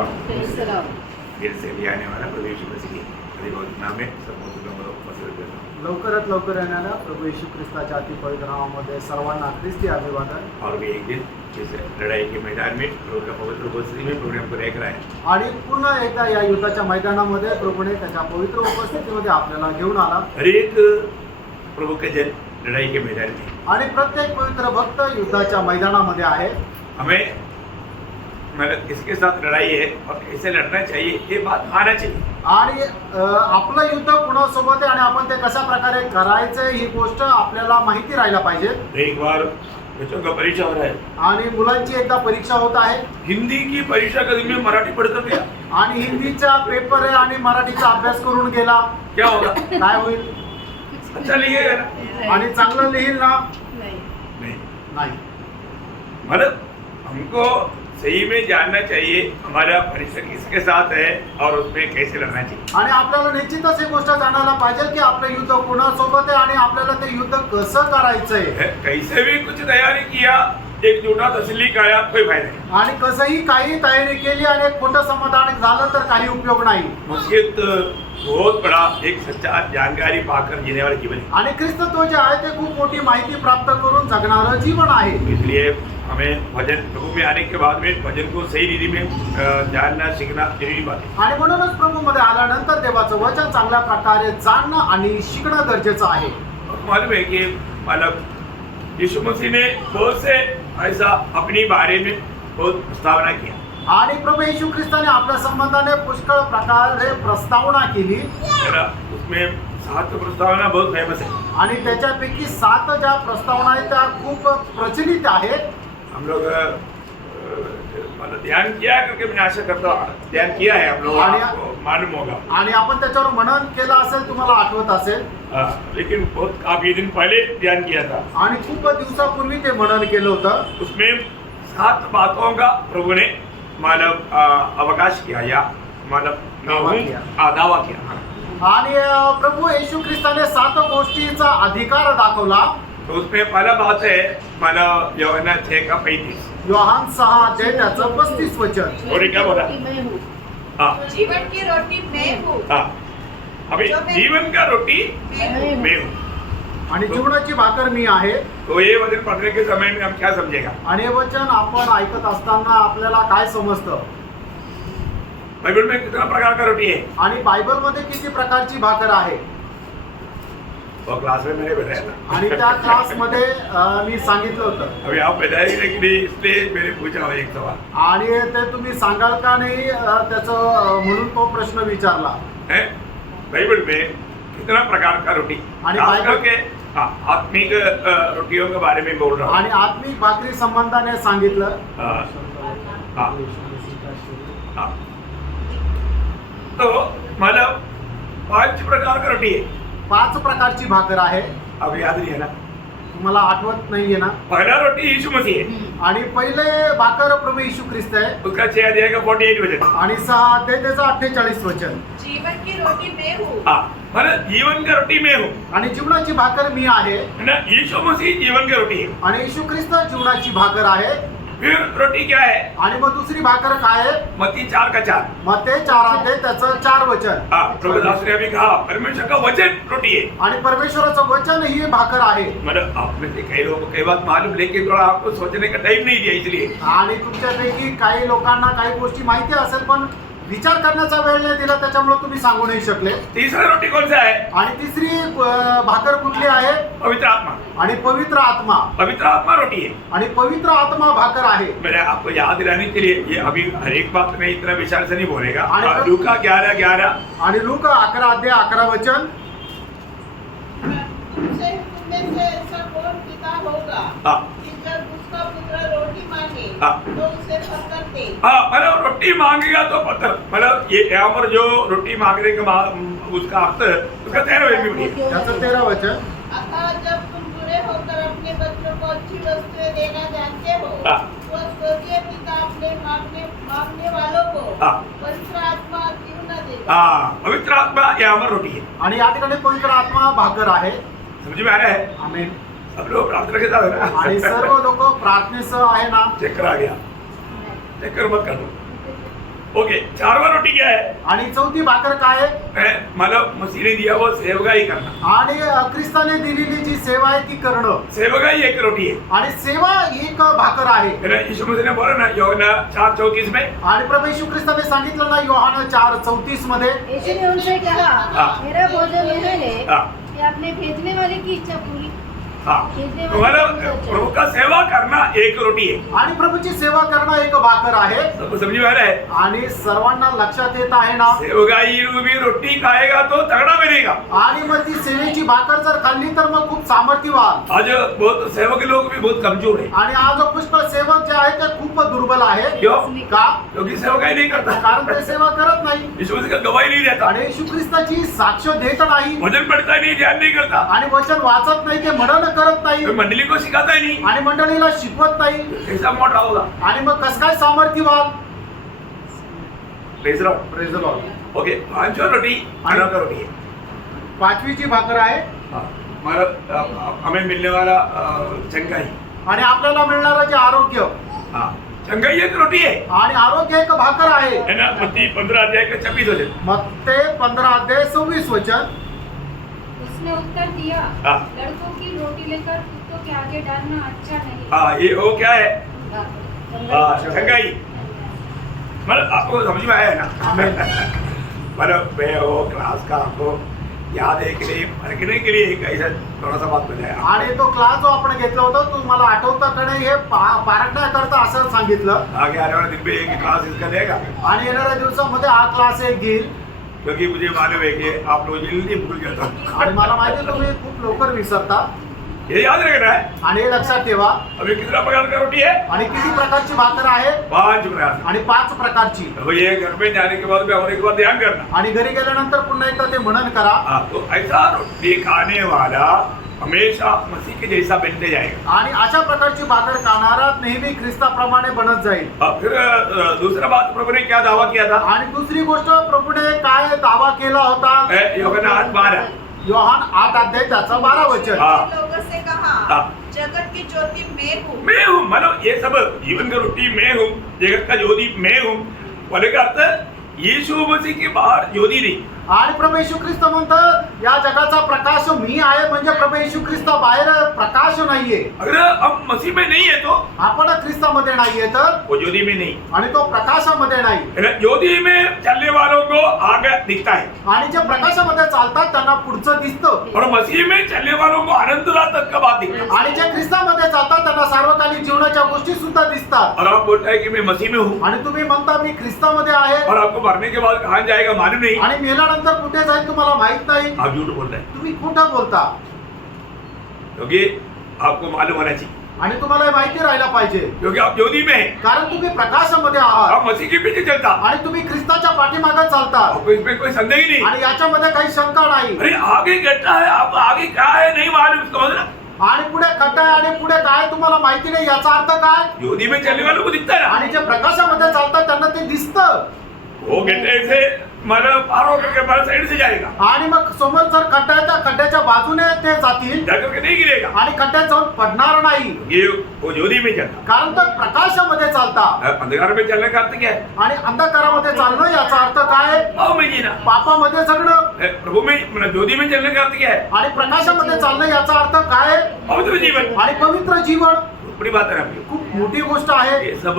फिर से भी आने वाला प्रभु यीशु मसीह की अधिभौतिक नाम में सब मौजूदों को पसंद करता हूँ। लवकरात लवकर येणाऱ्या प्रभू येशू ख्रिस्ताच्या अति पवित्र नावामध्ये सर्वांना ख्रिस्ती अभिवादन। और भी एक दिन इस लड़ाई के मैदान में प्रभु का पवित्र उपस्थिति में प्रोग्राम को लेकर आए आणि पुन्हा एकदा या युद्धाच्या मैदानामध्ये प्रभूने त्याच्या पवित्र उपस्थितीमध्ये आपल्याला घेऊन आला। हर एक प्रभु के जन लड़ाई के मैदान में आणि प्रत्येक पवित्र भक्त युद्धाच्या मैदानामध्ये आहे। हमें मतलब किसके साथ लड़ाई है और कैसे लड़ना चाहिए ये बात आना चाहिए। आणि आपलं युद्ध कुणासोबत आहे आणि आपण ते कशा प्रकारे करायचं ही गोष्ट आपल्याला माहिती राहायला पाहिजे। एक बार बच्चों का परीक्षा हो रहा है आणि मुलांची एकदा परीक्षा होत आहे। हिंदी की परीक्षा का दिन में मराठी पढ़ता था आणि हिंदीचा पेपर आहे आणि मराठीचा अभ्यास करून गेला, क्या होगा? काय होईल? अच्छा लिखिएगा ना? आणि चांगलं लिहिल ना? नहीं। नाही। मतलब हमको सही में जानना चाहिए हमारा परीक्षा किसके साथ है और उसमें कैसे लड़ना चाहिए। आणि आपल्याला निश्चितच ही गोष्ट जाणायला पाहिजे की आपलं युद्ध कोणासोबत आहे आणि आपल्याला ते युद्ध कसं करायचंय। कैसे भी कुछ तैयारी किया एक झूठा तसल्ली का आया कोई फायदा नहीं। आणि कसंही काही तयारी केली आणि एक खोटं समाधान झालं तर काही उपयोग नाही। मसीहत बहुत बड़ा एक सच्चा जानकारी पाकर जीने वाला जीवन है। आणि ख्रिस्तत्व जे आहे ते खूप मोठी माहिती प्राप्त करून जगणारं जीवन आहे। इसलिए हमें भजन प्रभु में आने के बाद में भजन को सही रीति में जानना सीखना जरूरी बात है। आणि म्हणूनच प्रभू मध्ये आल्यानंतर देवाचं वचन चांगल्या प्रकारे जाणणं आणि शिकणं गरजेचं आहे। मालूम है कि मतलब यीशु मसीह ने बहुत से ऐसा अपनी बारे में बहुत प्रस्तावना किया आणि प्रभू येशू ख्रिस्ताने आपल्या संबंधाने पुष्कळ प्रकारे प्रस्तावना केली। उसमें 7 प्रस्तावना बहुत फेमस है आणि त्याच्यापैकी 7 ज्या प्रस्तावना आहेत त्या खूप प्रचलित आहेत। हम लोग मतलब ध्यान किया करके मैं आशा करता हूँ ध्यान किया है हम लोग आपको मालूम होगा आणि आपण त्याच्यावर मनन केलं असेल, तुम्हाला आठवत असेल। लेकिन बहुत काफी दिन पहले ध्यान किया था आणि खूप दिवसापूर्वी ते मनन केलं होतं। उसमें 7 बातों का प्रभु ने मतलब अवकाश किया या मतलब दावा किया। आणि प्रभु येशू ख्रिस्ताने 7 गोष्टीचा अधिकार दाखवला। तो उसमें पहला बात है मतलब यूहन्ना 6:35 योहान 6 त्याचं 35 वचन। और क्या बोला? हाँ जीवन की रोटी मैं हूँ। हाँ अभी जीवन का रोटी मैं हूँ आणि जीवनाची भाकर मी आहे। तो ये वचन पढ़ने के समय में हम क्या समझेगा? आणि हे वचन आपण ऐकत असताना आपल्याला काय समजतं? बाइबल में कितना प्रकार का रोटी है? आणि बायबल मध्ये किती प्रकारची भाकर आहे? वो क्लास में मैंने बताया था आणि त्या क्लास मध्ये मी सांगितलं होतं। अभी आप बताएंगे कि नहीं इसलिए मैंने पूछा एक सवाल आणि ते तुम्ही सांगाल का नाही त्याचं म्हणून तो प्रश्न विचारला है। बाइबल में कितना प्रकार का रोटी आणि खास बाइबल- करके आत्मिक रोटियों के बारे में बोल रहा हूँ। आणि आत्मिक भाकरी संबंधाने सांगितलं। हाँ, हाँ, हाँ। तो मतलब 5 प्रकार का रोटी है। 5 प्रकारची भाकर आहे। अब याद नहीं है ना? तुम्हाला आठवत नाहीये ना? पहला रोटी यीशु मसीह है आणि पहिले भाकर प्रभू येशू ख्रिस्त आहे। उसका 6 अध्याय का 48 वचन। आणि 6 अध्याय त्याचं 48 वचन। जीवन की रोटी मैं हूँ। हाँ मतलब जीवन का रोटी मैं हूँ आणि जीवनाची भाकर मी आहे। ना यीशु मसीह जीवन की रोटी है। आणि येशू ख्रिस्त जीवनाची भाकर आहे। फिर रोटी क्या है? आणि मग दुसरी भाकर काय आहे? मत्ती 4:4। मत्ते 4 अध्याय त्याचं 4 वचन। हाँ प्रभु दास ने अभी कहा परमेश्वर का वचन रोटी है। आणि परमेश्वराचं वचन ही भाकर आहे। मतलब आप में से कई लोगों को कई बात मालूम लेकिन थोड़ा आपको सोचने का टाइम नहीं दिया इसलिए। आणि तुमच्यापैकी काही लोकांना काही गोष्टी माहिती असेल पण विचार करण्याचा वेळ नाही दिला, त्याच्यामुळे तुम्ही सांगू नाही शकले। तीसरा रोटी कौन सा है? आणि तिसरी भाकर कुठली आहे? पवित्र आत्मा। आणि पवित्र आत्मा। पवित्र आत्मा रोटी है। आणि पवित्र आत्मा भाकर आहे। मैंने आपको याद दिलाने के लिए ये अभी हर एक बात में इतना विचार से नहीं बोलेगा। आणि लूका 11:11 आणि लूका 11 अध्याय 11 वचन। तुमसे ऐसा कौन पिता होगा हाँ कि जब उसका पुत्र रोटी मांगे हाँ। तो उसे पत्थर दे? हाँ मतलब रोटी मांगेगा तो पत्थर मतलब ये यहाँ पर जो रोटी मांगने का उसका अर्थ उसका 13 में भी त्याचं 13 वचन। अतः जब तुम बुरे होकर अपने बच्चों को अच्छी वस्तुएं देना जानते हो हाँ। तो स्वर्गीय पिता अपने मांगने वालों को हाँ। पवित्र आत्मा क्यों न देगा? हाँ पवित्र आत्मा यहाँ पर रोटी है। आणि या ठिकाणी पवित्र आत्मा भाकर आहे। समझ में आ रहा है? आमेन। सब लोग प्रार्थना के साथ है ना? आणि सर्व लोक प्रार्थनेसह आहे ना? चक्कर आ गया, चक्कर मत कर दो। ओके, 4वां रोटी क्या है? आणि 4थी भाकर काय आहे? मतलब मसीह ने दिया वो सेवकाई करना। आणि ख्रिस्ताने दिलेली जी सेवा आहे ती करणं, सेवकाई एक रोटी है। आणि सेवा एक भाकर आहे. है ना? यीशु मसीह ने बोला ना यूहन्ना 4:34 में, आणि प्रभू येशू ख्रिस्ताने सांगितलं ना योहान 4:34 मध्ये, यीशु ने उनसे कहा, हाँ। मेरा भोजन यह है हाँ कि अपने भेजने वाले की इच्छा पूरी हाँ, मतलब प्रभु का सेवा करना एक रोटी है। आणि प्रभूची सेवा करणं एक भाकर आहे. सबको समझ में आ रहा है? आणि सर्वांना लक्षात येत आहे ना? सेवकाई रूपी रोटी खाएगा तो तगड़ा बनेगा। आणि मग ती सेवेची भाकर जर खाल्ली तर मग खूप सामर्थ्य व्हाल. आज बहुत सेवक लोग भी बहुत कमजोर है। आणि आज पुष्कळ सेवक जे आहे ते खूप दुर्बल आहे. क्यों? का? क्योंकि सेवकाई नहीं करता, कारण ते सेवा करत नाही. यीशु मसीह का गवाही नहीं देता, आणि येशू ख्रिस्ताची साक्ष देत नाही, वचन पढ़ता नहीं, ध्यान नहीं करता, आणि वचन वाचत नाही, ते मनन करत नाही, कोई मंडली को सिखाता ही नहीं। आणि मंडळीला शिकवत नाही. कैसा मोटा होगा? आणि मग कस काय सामर्थ्य व्हाल? Praise lord. Praise the lord. Okay, 5वां रोटी मानव का रोटी है। 5वी जी भाकर आहे हाँ, हमें मिलने वाला चंगाई। आणि आपल्याला मिळणारं जे आरोग्य, हाँ, चंगाई एक रोटी है, आणि आरोग्य एक भाकर आहे. है ना? मत्ती 15 अध्याय का 26 वचन। मत्ते 15 अध्याय 26 वचन. उसने उत्तर दिया, हाँ। लड़कों की रोटी लेकर कुत्तों के आगे डालना अच्छा नहीं। हाँ, ये वो क्या है? हाँ, चंगाई। मतलब आपको समझ में आया है ना? मतलब मैं वो क्लास का आपको याद है कि नहीं, परखने के लिए एक ऐसा थोड़ा सा बात बताया। आणि तो क्लास जो आपण घेतला होता तुम्हाला आठवतं का नाही? हे पारखण्याकरता असं सांगितलं. आगे आने वाले दिन पे एक क्लास इसका देगा, आणि येणाऱ्या दिवसामध्ये हा क्लास एक घेईल. क्योंकि मुझे मालूम है कि आप लोग जल्दी भूल जाता। आणि मला माहिती आहे तुम्ही खूप लवकर विसरता. ये याद रखना है। आणि हे लक्षात ठेवा. अभी कितना प्रकार का रोटी है? आणि किती प्रकारची भाकर आहे? 5 प्रकार। आणि 5 प्रकारची. तो ये घर में जाने के बाद में और एक बार ध्यान करना। आणि घरी गेल्यानंतर पुन्हा एकदा ते मनन करा. हाँ, तो ऐसा रोटी खाने वाला हमेशा मसीह के जैसा बनते जाएगा। आणि अशा प्रकारची भाकर खाणारा नेहमी ख्रिस्ताप्रमाणे बनत जाईल. फिर दूसरा बात प्रभु ने क्या दावा किया था? आणि दुसरी गोष्ट प्रभूने काय दावा केला होता? यूहन्ना 8:12। योहान 8 अध्याय त्याचा 12 वचन. हाँ। लोगों से कहा, हाँ। जगत की ज्योति मैं हूँ। मैं हूँ, मानो ये सब जीवन का रोटी मैं हूँ, जगत का ज्योति मैं हूँ। बोले का अर्थ यीशु मसीह के बाहर ज्योति नहीं। आणि प्रभू येशू ख्रिस्त म्हणतात या जगाचा प्रकाश मी आहे. म्हणजे प्रभू येशू ख्रिस्त बाहेर प्रकाश नाहीये. अगर हम मसीह में नहीं है तो आपण ख्रिस्तामध्ये नाहीये तर, वो ज्योति में नहीं आणि तो प्रकाशामध्ये नाही. है ना? ज्योति में चलने वालों को आगे दिखता है, आणि जे प्रकाशामध्ये चालतात त्यांना पुढचं दिसतं. और मसीह में चलने वालों को अनंतता तक का बात दिखता है। आणि जे ख्रिस्तामध्ये चालतात त्यांना सार्वकालिक जीवनाच्या गोष्टी सुद्धा दिसतात. और आप बोलता है कि मैं मसीह में हूँ, आणि तुम्ही म्हणता मी ख्रिस्तामध्ये आहे, और आपको मरने के बाद कहाँ जाएगा मालूम नहीं, आणि मेल्यानंतर कुठे जाईल तुम्हाला माहित नाही. आप झूठ बोलते हैं। तुम्ही खोटं बोलता. क्योंकि आपको मालूम होना चाहिए, आणि तुम्हाला हे माहिती राहायला पाहिजे, क्योंकि आप ज्योति में हैं, कारण तुम्ही प्रकाशामध्ये आहात. आप मसीह के पीछे चलता, आणि तुम्ही ख्रिस्ताच्या पाठीमागे चालता. आपको इसमें कोई संदेह ही नहीं। आणि याच्यामध्ये काही शंका नाही. अरे आगे कहता है, आप आगे क्या है नहीं मालूम, समझ ना? आणि पुढे खड्डा आहे आणि पुढे काय तुम्हाला माहिती नाही. याचा अर्थ काय? ज्योति में चलने वालों को दिखता है ना, आणि जे प्रकाशामध्ये चालतात त्यांना ते दिसतं. वो कहते से मतलब पार होकर के बाहर साइड से जाएगा, आणि मग समोर जर खड्डा आहे तर खड्ड्याच्या बाजूने ते जातील, जाकर के नहीं गिरेगा। आणि खड्ड्यात जाऊन पडणार नाही. ये वो ज्योति में चलता। कारण तो प्रकाशामध्ये चालतात. अंधकार में चलने का अर्थ क्या है? आणि अंधकारामध्ये चालणं याचा अर्थ काय? पाप में जीना। पापामध्ये जगणं. प्रभु में मतलब ज्योति में चलने का अर्थ क्या है? आणि प्रकाशामध्ये चालणं याचा अर्थ काय? पवित्र जीवन। आणि पवित्र जीवन. बड़ी बात है आपकी। खूप मोठी गोष्ट आहे. ये सब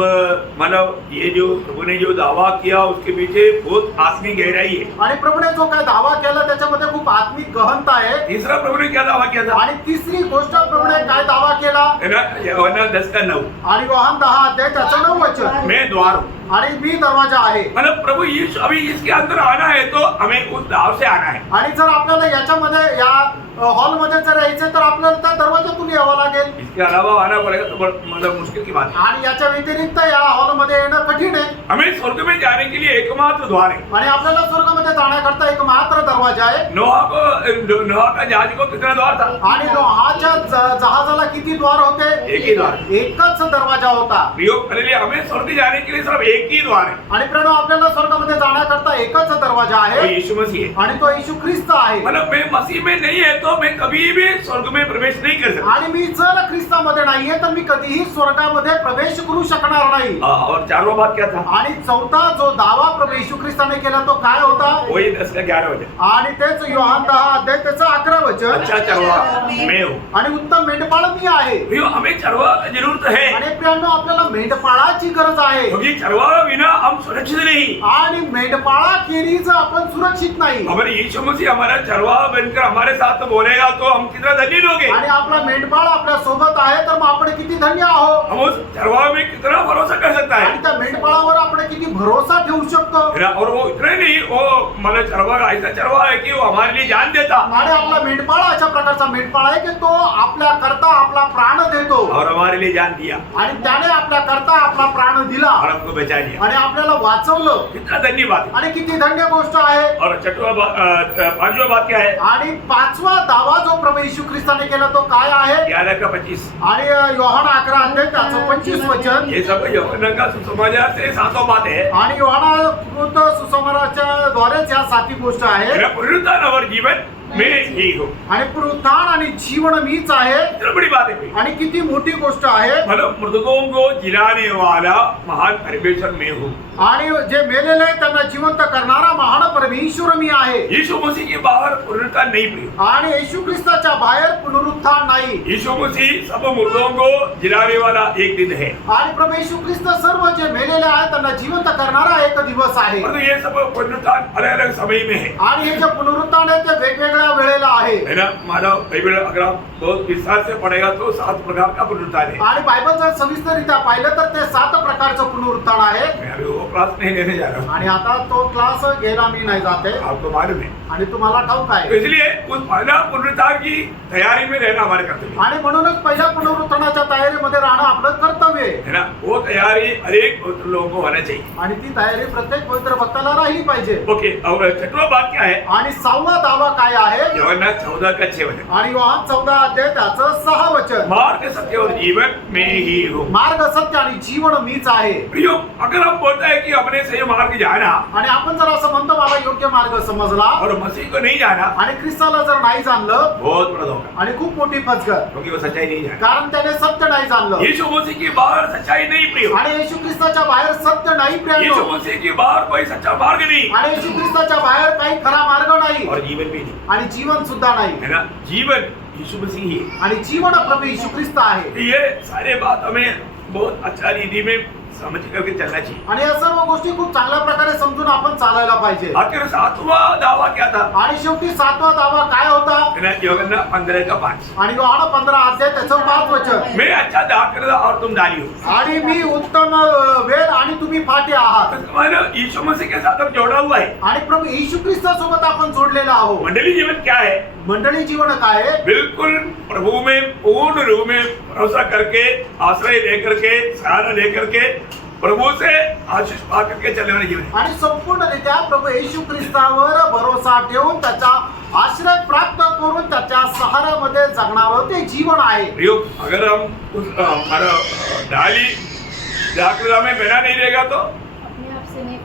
मतलब ये जो प्रभु ने जो दावा किया उसके पीछे बहुत आत्मिक गहराई है। आणि प्रभूने जो काय दावा केला त्याच्यामध्ये खूप आत्मिक गहनता आहे. तीसरा प्रभु ने क्या दावा किया था? आणि तिसरी गोष्ट प्रभूने काय दावा केला? है ना? यूहन्ना 10:9। आणि योहान 10 अध्याय त्याचं 9 वचन. मैं द्वार हूँ। आणि मी दरवाजा आहे. मतलब प्रभु यीशु अभी इसके अंदर आना है तो हमें उस द्वार से आना है। आणि जर आपल्याला याच्यामध्ये या हॉलमध्ये जर यायचं तर आपल्याला त्या दरवाजातून यावं लागेल. इसके अलावा आना पड़ेगा तो मतलब मुश्किल की बात है। आणि याच्या व्यतिरिक्त या हॉलमध्ये येणं कठीण आहे. हमें स्वर्ग में जाने के लिए एकमात्र द्वार है। आणि आपल्याला स्वर्गामध्ये जाण्याकरता एक मात्र दरवाजा आहे. नोहा का जहाज को कितना द्वार था? आणि नोहाच्या जहाजाला किती द्वार होते? एक ही द्वार। एकच दरवाजा होता. हमें स्वर्ग जाने के लिए सिर्फ एक ही द्वार है, आणि प्रणव आपल्याला स्वर्गामध्ये जाण्याकरता एकच दरवाजा वो आहे. यीशु मसीह है। आणि तो येशू ख्रिस्त आहे. मतलब मैं मसीह में नहीं है तो मैं कभी भी स्वर्ग में प्रवेश नहीं कर सकता। आणि मी जर ख्रिस्तामध्ये नाहीये तर मी कधीही स्वर्गामध्ये त्यामध्ये प्रवेश करू शकणार नाही. और 4वां बात क्या था? आणि चौथा जो दावा प्रभू येशू ख्रिस्ताने केला तो काय होता? वही 10 का 11 वचन, आणि तेच योहान 10 अध्याय त्याचं 11 वचन. अच्छा चरवा मैं हूँ. आणि उत्तम मेंढपाळ मी आहे. भैया हमें चरवा की जरूरत है, आणि प्रियांनो आपल्याला मेंढपाळाची गरज आहे. क्योंकि चरवा बिना हम सुरक्षित नहीं. आणि मेंढपाळाखेरीज आपण सुरक्षित नाही. अगर यीशु मसीह हमारा चरवा बनकर हमारे साथ बोलेगा तो हम कितना धन्य होंगे. आणि आपला मेंढपाळ आपल्या सोबत आहे तर मग आपण किती धन्य आहोत. हम उस चरवा में कितना भरोसा कर सकता है. आणि त्या मेंढपाळावर आपण किती भरोसा ठेवू शकतो. और वो इतना ही नहीं, वो मतलब चरवा का ऐसा चरवा है कि वो हमारे लिए जान देता. आणि आपला मेंढपाळ अशा प्रकारचा मेंढपाळ आहे की तो आपल्या करता आपला प्राण देतो. और हमारे लिए जान दिया आणि त्याने आपल्या करता आपला प्राण दिला और हमको बचा लिया. आणि आपल्याला वाचवलं. कितना धन्यवाद है. आणि किती धन्य गोष्ट आहे. और 5वां बात क्या है? आणि 5वा दावा जो प्रभू येशू ख्रिस्ताने केला तो काय आहे? 11 का 25. आणि योहान 11 अध्याय त्याचं 25 वचन. ये सब यूहन्ना का सुसमाचार से 7वां बात है. आणि योहाना सुसमाचाराच्या द्वारेच या 7वी गोष्ट आहे. मेरा पुनरुत्थान और जीवन मैं ही हूँ. आणि पुनरुत्थान आणि जीवन मीच आहे. इतना बड़ी बात है. आणि किती मोठी गोष्ट आहे. मतलब मृतकों को जिलाने वाला महान परमेश्वर मैं हूँ. आणि जे मेलेले आहेत त्यांना जिवंत करणारा महान परमेश्वर मी आहे. यीशु मसीह के बाहर पुनरुत्थान नहीं प्रिय. आणि येशू ख्रिस्ताच्या बाहेर पुनरुत्थान नाही. यीशु मसीह सब मुर्दों को जिलाने वाला एक दिन है. आणि प्रभू येशू ख्रिस्त सर्व जे मेलेले आहेत त्यांना जिवंत करणारा एक दिवस आहे. परंतु ये सब पुनरुत्थान अलग अलग समय में है. आणि हे जे पुनरुत्थान आहे ते वेगवेगळ्या वेळेला आहे. है ना. मानव बाइबल अगर आप बहुत विस्तार से पढ़ेगा तो 7 प्रकार का पुनरुत्थान है. आणि बायबल जर सविस्तररित्या पाहिलं तर ते 7 प्रकारचं पुनरुत्थान आहे. मैं अभी वो क्लास नहीं लेने जा रहा हूँ. आणि आता तो क्लास घ्यायला मी नाही जाते. आपको मालूम है. आणि तुम्हाला ठाऊक तो आहे. इसलिए उस पहला पुनरुत्थान की तैयारी में रहना हमारे कर्तव्य आणि म्हणूनच पहिल्या पुनरुत्थानाच्या तयारीमध्ये राहणं आपलं कर्तव्य आहे. है ना. वो तैयारी हर एक पवित्र लोगों को होना चाहिए. आणि ती तयारी प्रत्येक पवित्र भक्ताला राहिली पाहिजे. ओके. और 6वां बात क्या है? आणि 6वा दावा काय आहे? यूहन्ना 14 का 6 वचन. आणि योहान 14 अध्याय त्याचं 6 वचन. मार्ग सत्य और जीवन में ही हूँ. मार्ग सत्य आणि जीवन मीच आहे. प्रियो, अगर हम बोलते हैं कि अपने सही मार्ग जाना आणि आपण जर असं म्हणतो मला योग्य मार्ग समजला और मसीह को नहीं जाना, आणि ख्रिस्ताला जर नाही जाणलं बहुत बड़ा धोखा. आणि खूप मोठी फसगत, क्योंकि वो सच्चाई नहीं जाना. कारण त्याने सत्य नाही जाणलं. यीशु मसीह की बाहर सच्चाई नहीं प्रियो. आणि येशू ख्रिस्ताच्या बाहेर सत्य नाही यीशु प्रियांनो. मसीह की बाहर कोई सच्चा मार्ग नहीं आणि येशू ख्रिस्ताच्या बाहेर काही खरा मार्ग नाही और जीवन भी नहीं. आणि जीवन सुद्धा नाही. है ना. जीवन यीशु मसीह ही है. आणि जीवन प्रभू येशू ख्रिस्त आहे. ये सारे बात हमें बहुत अच्छा रीति में समझ करके चलना चाहिए. आणि या सर्व गोष्टी खूप चांगल्या प्रकारे समजून आपण चालायला पाहिजे. आखिर 7वां दावा क्या था? आणि शेवटी 7वा दावा काय होता? है ना. यूहन्ना 15 का 5. आणि योहान 15 अध्याय त्याचं 5 वचन. मैं अच्छा दाखला और तुम डाली हो. आणि मी उत्तम वेल आणि तुम्ही फाटे आहात. हमारा यीशु मसीह के साथ हम जोड़ा हुआ है. आणि प्रभू येशू ख्रिस्तासोबत आपण जोडलेला आहोत. मंडली जीवन क्या है? मंडळी जीवन काय आहे? बिल्कुल प्रभु में पूर्ण रूप में भरोसा करके, आश्रय लेकर के, सहारा लेकर के, प्रभु से आशीष पा करके चलने वाले जीवन है. आणि संपूर्णरित्या प्रभु येशू ख्रिस्तावर भरोसा ठेवून त्याचा आश्रय प्राप्त करून त्याच्या सहाऱ्यामध्ये जगणारं ते जीवन आहे. प्रियो, अगर हम उस हमारा डाली दाखला में बना नहीं रहेगा तो अपने आप से नहीं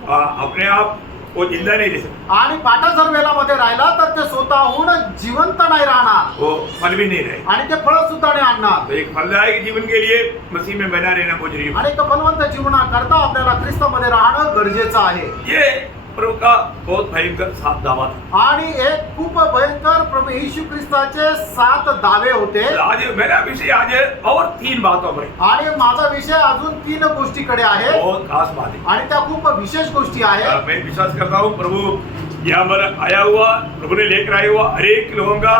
अपने आप वो जिंदा नहीं रह सकता. आणि पाटा जर वेलामध्ये राहिला तर ते स्वतःहून जिवंत नाही राहणार वो फल भी नहीं रहे. आणि ते फळ सुद्धा नाही आणणार. तो एक फलदायक जीवन के लिए मसीह में बना रहना बहुत जरूरी है. आणि एक फलवंत जीवनाकरता आपल्याला ख्रिस्तामध्ये राहणं गरजेचं आहे. ये प्रभु का बहुत भयंकर 7 दावा था. आणि एक खूप भयंकर प्रभू येशू ख्रिस्ताचे 7 दावे होते. आज मेरा विषय आज और 3 बातों पर है. आणि माझा विषय अजून 3 गोष्टीकडे आहे बहुत खास बात है. आणि त्या खूप विशेष गोष्टी आहेत. मैं विश्वास करता हूँ प्रभु यहाँ पर आया हुआ, प्रभु ने लेकर आया हुआ हर एक लोगों का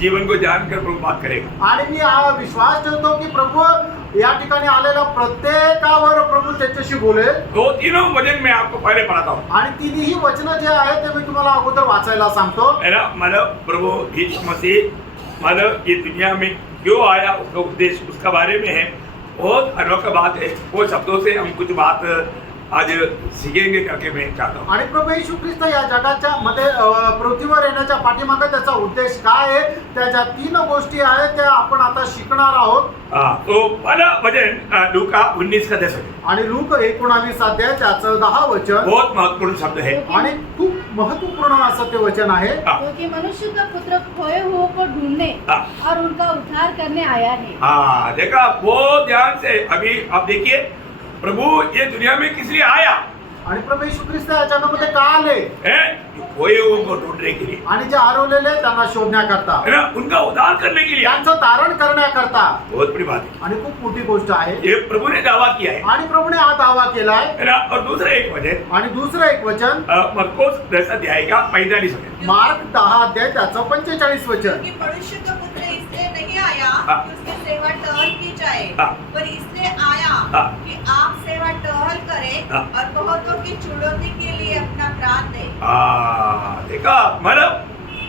जीवन को जानकर प्रभु बात करेगा. आणि मी हा विश्वास ठेवतो की प्रभु या ठिकाणी आलेल्या प्रत्येकावर प्रभु त्याच्याशी बोलेल. 2 वचन मैं आपको पहले पढ़ाता हूँ. आणि तिन्ही वचनं जे आहेत ते मी तुम्हाला अगोदर वाचायला सांगतो. है ना. मतलब प्रभु यीशु मसीह मतलब ये दुनिया में क्यों आया, उसका उद्देश्य उसका बारे में है. बहुत अनोखा बात है. वो शब्दों से हम कुछ बात आज सीखेंगे करके मैं चाहता हूँ. आणि प्रभू येशू ख्रिस्त या जगाच्या मध्ये पृथ्वीवर येण्याच्या पाठीमागे त्याचा उद्देश काय आहे त्या ज्या 3 गोष्टी आहेत त्या आपण आता शिकणार आहोत. तो पहला वचन लूका 19 का 10 वचन आणि लूक 19 अध्याय त्याचं 10 वचन बहुत महत्वपूर्ण शब्द है. आणि खूप महत्वपूर्ण असं ते वचन आहे. क्योंकि मनुष्य का पुत्र खोए हुओं को ढूंढने हाँ। और उनका उद्धार करने आया है. हाँ देखा बहुत ध्यान से. अभी आप देखिए प्रभु ये दुनिया में किस लिए आया आणि प्रभू येशू ख्रिस्त या जगामध्ये का आले? है? खोए हुओं को ढूंढने के लिए, आणि जे हरवलेले त्यांना शोधण्याकरता, है ना, उनका उद्धार करने के लिए. त्यांचं तारण करण्याकरता. बहुत बड़ी बात है. आणि खूप मोठी गोष्ट आहे. ये प्रभु ने दावा किया है, आणि प्रभूने हा दावा केलाय. है ना. और दूसरा एक वचन आणि दुसरं एक वचन मरकोस 10 अध्याय का 45 वचन. मार्क 10 अध्याय त्याचं 45 वचन. क्योंकि मनुष्य का पुत्र इसलिए नहीं आया हाँ। कि उसकी सेवा टहल की जाए, हाँ। पर इसलिए आया हाँ। कि आप सेवा टहल करें हाँ। और बहुतों की चुनौती के लिए अपना प्राण दें. देखा मतलब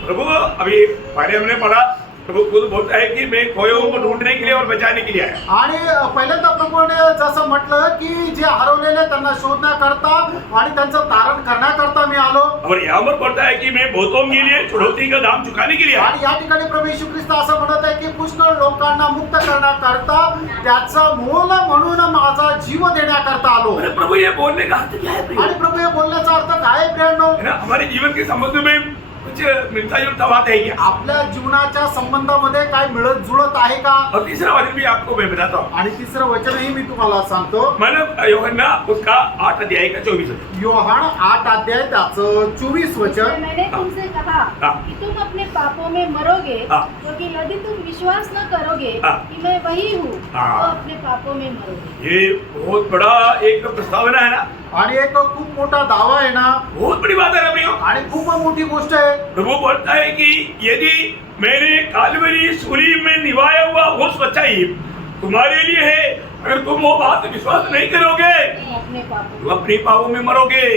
प्रभु अभी पहले हमने पढ़ा, प्रभु खुद बोलता है कि मैं खोए हुओं को ढूंढने के लिए और बचाने के लिए आया. आणि पहिल्यांदा प्रभूने जसं म्हटलं की जे हरवलेले त्यांना शोधण्याकरता आणि त्यांचं तारण करण्याकरता मी आलो. और यहाँ पर पढ़ता है कि मैं बहुतों के लिए चुनौती का दाम चुकाने के लिए आया. आणि या ठिकाणी प्रभू येशू ख्रिस्त असं म्हणत आहे की पुष्कळ लोकांना मुक्त करण्याकरता त्याचं मोल म्हणून माझा जीव देण्याकरता आलो. अरे प्रभु ये बोलने का अर्थ क्या है प्रिय? आणि प्रभू हे बोलण्याचा अर्थ काय आहे प्रियांनो? है ना, हमारे जीवन के संबंध में कुछ मिलता जुलता बात है क्या? आपल्या जीवनाच्या संबंधामध्ये काय मिळत जुळत आहे का? और तीसरा वचन भी आपको मैं बताता हूँ. आणि तिसरं वचनही मी तुम्हाला सांगतो. मतलब यूहन्ना उसका 8 अध्याय का 24 वचन. योहान 8 अध्याय त्याचं 24 वचन. मैंने तुमसे कहा हाँ। कि तुम अपने पापों में मरोगे, हाँ। क्योंकि यदि तुम विश्वास न करोगे हाँ। कि मैं वही हूँ, हाँ। तो अपने पापों में मरोगे. ये बहुत बड़ा एक प्रस्तावना है ना, आणि एक खूप मोठा दावा आहे ना, बहुत बड़ी बात है ना प्रियो. आणि खूप मोठी गोष्ट आहे. प्रभु बोलता है कि यदि मैंने कालवरी सूली में निभाया हुआ वो सच्चाई तुम्हारे लिए है, अगर तुम वो बात विश्वास नहीं करोगे तुम अपने पापों तुम अपने पापों में मरोगे.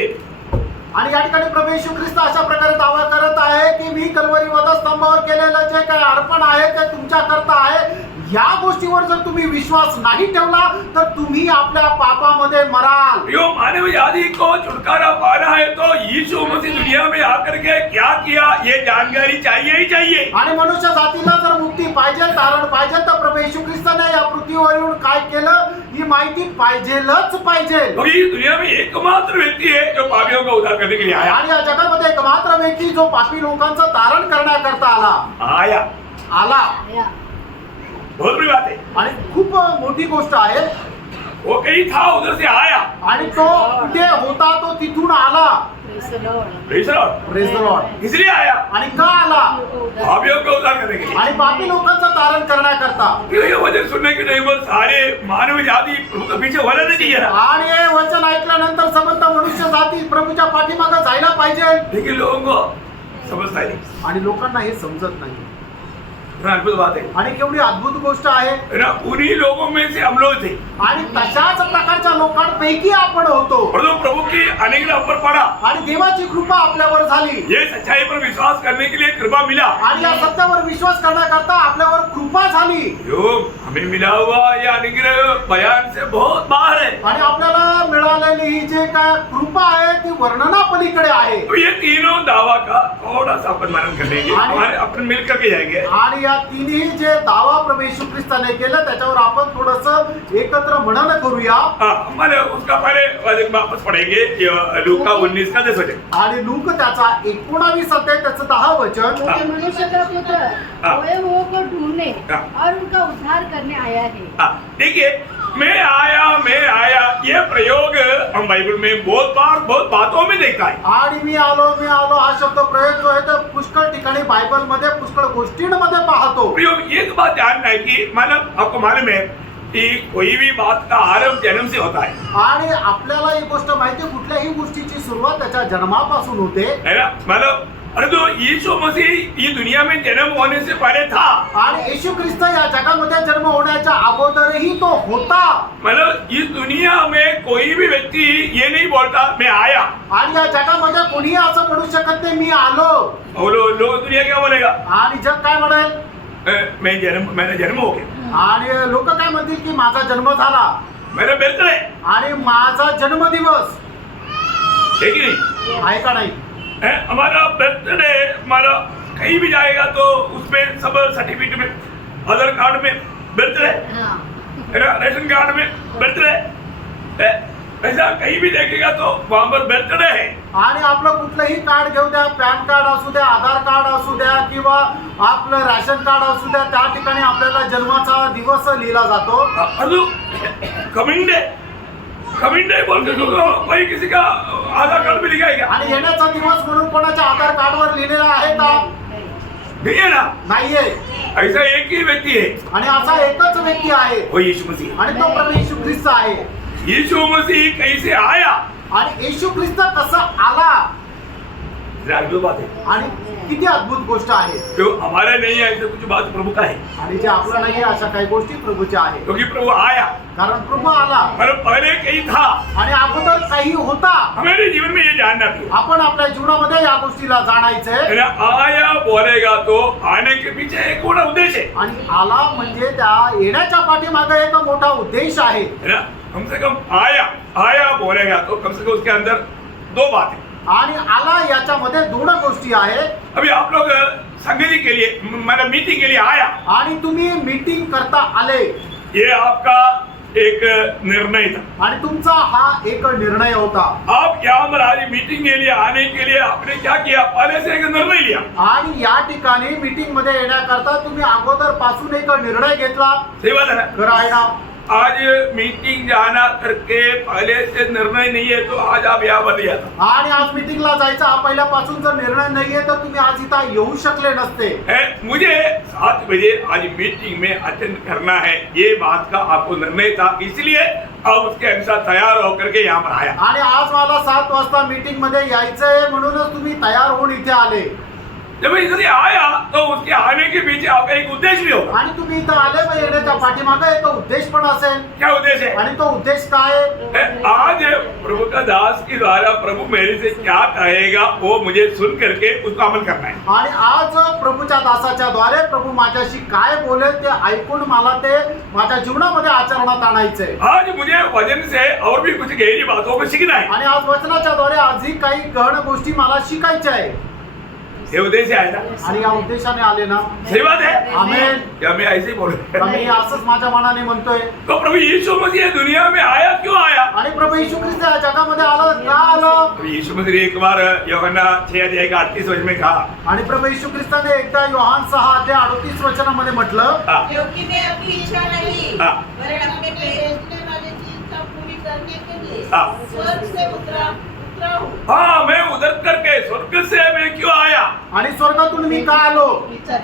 आणि या ठिकाणी प्रभू येशू ख्रिस्त अशा प्रकारे दावा करत आहे की मी कल्वरी वधस्तंभावर केलेलं जे काही अर्पण आहे ते तुमच्या करता आहे. या गोष्टीवर जर तुम्ही विश्वास नाही ठेवला तर तुम्ही आपल्या पापामध्ये मराल. यो मानव जाति को छुटकारा पाना है तो यीशु मसीह दुनिया में आकर के क्या किया ये जानकारी चाहिए ही चाहिए. आणि मनुष्य जातीला जर मुक्ती पाहिजे, तारण पाहिजे तर प्रभू येशू ख्रिस्ताने या पृथ्वीवर येऊन काय केलं ही माहिती पाहिजेलच पाहिजे. और ये दुनिया में एकमात्र व्यक्ति है जो पापियों का उद्धार करने के लिए आया. आणि या जगामध्ये एकमात्र व्यक्ती जो पापी लोकांचं तारण करण्याकरता आया. आला. आया. बहुत बड़ी बात है. आणि खूप मोठी गोष्ट आहे. वो कहीं था उधर से आया. आणि तो कुठे होता तो तिथून आला. Praise the Lord. Praise the Lord. Praise the Lord. इसलिए आया आणि का आला? पापियों का उद्धार करने के लिए. आणि पापी लोकांचं तारण करण्याकरता. ये वचन सुनने के टाइम पर सारे मानव जाति प्रभु के पीछे होना नहीं चाहिए ना, आणि हे वचन ऐकल्यानंतर समस्त मनुष्य जाती प्रभूच्या पाठीमागे जायला पाहिजे. लेकिन लोगों को समझता ही नहीं. आणि लोकांना हे समजत नाही. कितना अद्भुत बात है. आणि केवढी अद्भुत गोष्ट आहे. है ना, उन्हीं लोगों में से हम लोग थे. आणि तशाच प्रकारच्या लोकांपैकी आपण होतो. और तो प्रभु की अनुग्रह पर पड़ा. आणि देवाची कृपा आपल्यावर झाली. ये सच्चाई पर विश्वास करने के लिए कृपा मिला. आणि या सत्यावर विश्वास करण्याकरता आपल्यावर कृपा झाली. जो हमें मिला हुआ ये अनुग्रह बयान से बहुत बाहर है. आणि आपल्याला मिळालेली ही जे काय कृपा आहे ती वर्णना पलीकडे आहे. तो ये तीनों दावा का थोड़ा सा अपन मनन कर लेंगे. हमारे अपन मिल करके जाएंगे. आणि या तिन्ही जे दावा प्रभू येशू ख्रिस्ताने केलं त्याच्यावर आपण थोडस एकत्र मनन करूया. हमारे उसका पहले वापस पढ़ेंगे लूका 19 का 10 वचन. आणि लूक त्याचा 19 अध्याय त्याचं 10 वचन. क्योंकि मनुष्य का पुत्र हाँ। खोए हुओं को ढूंढने हाँ। और उनका उद्धार करने आया है. देखिए मैं आया ये प्रयोग हम बाइबल में बहुत बातों में देखता है. आणि मी आलो हा शब्द प्रयोग जो आहे तो पुष्कळ ठिकाणी बायबल मध्ये पुष्कळ गोष्टींमध्ये पाहतो. प्रयोग एक बात जानना है कि मतलब आपको मालूम है कि कोई भी बात का आरंभ जन्म से होता है. आणि आपल्याला ही गोष्ट माहिती आहे, कुठल्याही गोष्टीची सुरुवात त्याच्या जन्मापासून होते. है ना, मतलब अरे तो यीशु मसीह ये दुनिया में जन्म होने से पहले था. आणि येशू ख्रिस्त या जगामध्ये जन्म होण्याच्या अगोदरही तो होता. मतलब इस दुनिया में कोई भी व्यक्ति ये नहीं बोलता मैं आया. आणि या जगामध्ये कोणीही असं म्हणू शकत नाही मी आलो. और लोग दुनिया क्या बोलेगा? आणि जग काय म्हणेल? मैंने जन्म हो गया. आणि लोक काय म्हणतील की माझा जन्म झाला. मेरा बर्थडे आणि माझा जन्मदिवस है कि नहीं? आहे का नाही? हमारा बर्थडे हमारा कहीं भी जाएगा तो उसमें सब सर्टिफिकेट में आधार कार्ड में बर्थडे, हाँ. रेशन कार्ड में बर्थडे, ऐसा कहीं भी देखेगा तो वहां पर बर्थडे है. आणि आपलं कुठलंही कार्ड घेऊ द्या, पॅन कार्ड असू द्या, आधार कार्ड असू द्या किंवा आपलं राशन कार्ड असू द्या, त्या ठिकाणी आपल्याला जन्माचा दिवस लिहिला जातो. कमिंग डे बोलते तो भाई किसी का आधार कार्ड में लिखा है क्या? आणि येण्याचा दिवस म्हणून कोणाच्या आधार कार्डवर लिहिलेला आहे का? नहीं है ना. नाहीये. ऐसा एक ही व्यक्ति है, आणि असा एकच व्यक्ती आहे वो यीशु मसीह. आणि तो प्रभू येशू ख्रिस्त आहे. यीशु मसीह कैसे आया? आणि येशू ख्रिस्त कसा आला? अद्भुत बात है. आणि किती अद्भुत गोष्ट आहे. जो हमारा नहीं है ऐसे कुछ बात प्रभु का है, आणि जे आपलं नाही अशा काही गोष्टी प्रभूच्या आहेत. क्योंकि प्रभु आया, कारण प्रभू आला मतलब पहले कहीं था. आणि अगोदर काही होता. हमारे जीवन में ये जानना चाहिए. आपण आपल्या जीवनामध्ये या गोष्टीला जाणायचंय. आया बोलेगा तो आने के पीछे एक बड़ा उद्देश्य है. आणि आला म्हणजे त्या येण्याच्या पाठीमागे एक मोठा उद्देश आहे. है ना. कम से कम आया बोलेगा तो कम से कम उसके अंदर दो बातें. आणि आला याच्यामध्ये दोन गोष्टी आहेत. अभी आप लोग संगति के लिए मतलब मीटिंग के लिए आया, आणि तुम्ही मीटिंग करता आले, ये आपका एक निर्णय था. आणि तुमचा हा एक निर्णय होता. आप यहाँ पर आज मीटिंग के लिए आने के लिए आपने क्या किया? पहले से एक निर्णय लिया. आणि या ठिकाणी मीटिंग मध्ये येण्याकरता तुम्ही अगोदर पासून एक निर्णय घेतला. सही बात है ना. खरं आहे ना. आज मीटिंग जाना करके पहले से निर्णय नहीं है तो आज आप यहाँ पर नहीं आता. आणि आज मीटिंगला जायचा हा पहिल्यापासून जर निर्णय नाहीये तर तुम्ही आज इथं येऊ शकले नसते. मुझे 7 बजे आज मीटिंग में अटेंड करना है, ये बात का आपको निर्णय था, इसलिए अब उसके अनुसार तैयार होकर के यहाँ पर आया. आणि आज मला 7 वाजता मीटिंग मध्ये यायचंय म्हणूनच तुम्ही तयार होऊन इथे आले. जब इधर आया तो उसके आने के पीछे आपका एक उद्देश्य भी होगा. आणि तुम्ही इथं आले मग येण्याच्या पाठीमागे एक उद्देश पण असेल. क्या उद्देश्य है? आणि तो उद्देश काय? आज प्रभु का दास के द्वारा प्रभु मेरे से क्या कहेगा वो मुझे सुन करके उसको अमल करना है. आणि आज प्रभूच्या दासाच्या द्वारे प्रभू माझ्याशी काय बोलेल ते ऐकून मला ते माझ्या जीवनामध्ये आचरणात आणायचंय. आज मुझे वचन से और भी कुछ गहरी बातों को सीखना है. आणि आज वचनाच्या द्वारे आजही काही गहन गोष्टी मला शिकायच्या आहे. ये उद्देश्य आहे ना. आणि या उद्देशाने आले ना. सही बात है. आमेन. क्या मैं ऐसे ही बोल रहा हूं? मी असंच माझ्या मनाने म्हणतोय. तो प्रभु यीशु मसीह दुनिया में आया, क्यों आया? आणि प्रभू येशू ख्रिस्त या जगामध्ये आलं का आलं? प्रभु यीशु मसीह ने एक बार यूहन्ना 6:38 में कहा. आणि प्रभू येशू ख्रिस्ताने एकदा योहान 6:38 वचनामध्ये म्हटलं, क्योंकि मैं अपनी इच्छा नहीं हाँ. वरन अपने भेजने वाले की इच्छा पूरी करने के लिए हाँ. स्वर्ग से उतरा हूँ. हाँ, मैं उधर करके स्वर्ग से मैं क्यों आया? आणि स्वर्गातून मी का आलो?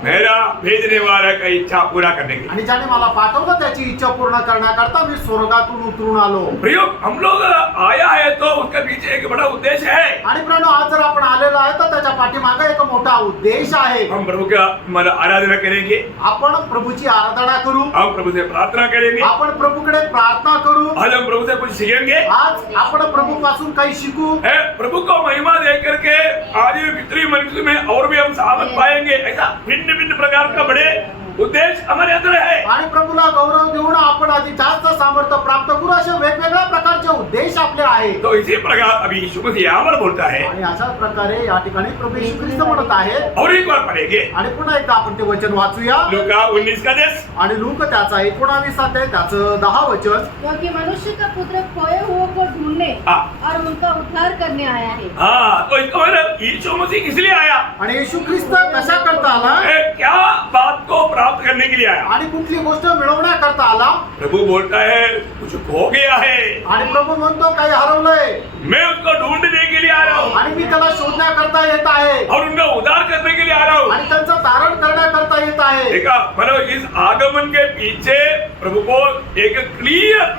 मेरा भेजने वाला का इच्छा पूरा करने के लिए. आणि ज्याने मला पाठवलं त्याची इच्छा पूर्ण करण्याकरता मी स्वर्गातून उतरून आलो. प्रियो, हम लोग आया है तो उसके पीछे एक बड़ा उद्देश्य है. आणि प्रणव आज जर आपण आलेलो आहे तर त्याच्या पाठीमागे एक मोठा उद्देश आहे. हम प्रभु का मतलब आराधना करेंगे, आपण प्रभूची आराधना करू. हम प्रभु से प्रार्थना करेंगे, आपण प्रभूकडे प्रार्थना करू. आज हम प्रभु से कुछ सीखेंगे. आज आपण प्रभू पासून काही शिकू. प्रभु को महिमा दे करके आज पितृ मनुष्य में और भी हम सामर्थ पाएंगे. ऐसा भिन्न भिन्न प्रकार का बड़े उद्देश्य हमारे अंदर है. आणि प्रभूला गौरव देऊन आपण अधिक जास्त सामर्थ्य प्राप्त करू असे वेगवेगळ्या प्रकारचे उद्देश आपले आहेत. तो इसी प्रकार अभी यीशु मसीह यहाँ पर बोलता है. आणि अशाच प्रकारे या ठिकाणी प्रभू येशू ख्रिस्त म्हणत आहे. और एक बार पढ़ेंगे आणि पुन्हा एकदा आपण ते वचन वाचूया. लूका 19 का 10. आणि लूक त्याचा 19 अध्याय त्याचं 10 वचन. क्योंकि मनुष्य का पुत्र खोए हुए को ढूंढने हाँ. और उनका उद्धार करने आया है. हाँ, तो इसका मतलब यीशु मसीह इसलिए आया. आणि येशू ख्रिस्त कशा करता आला? क्या बात को प्राप्त करने के लिए आया? आणि कुठली गोष्ट मिळवण्याकरता आला? प्रभु बोलता है कुछ खो गया है, आणि प्रभू म्हणतो काही हरवलंय. मैं उसको ढूंढने के लिए आ रहा हूँ आणि मी त्याला शोधण्याकरता येत आहे. और उनका उद्धार करने के लिए आ रहा हूँ. आणि त्यांचं तारण करण्याकरता येत आहे. देखा, मतलब इस आगमन के पीछे प्रभु को एक क्लियर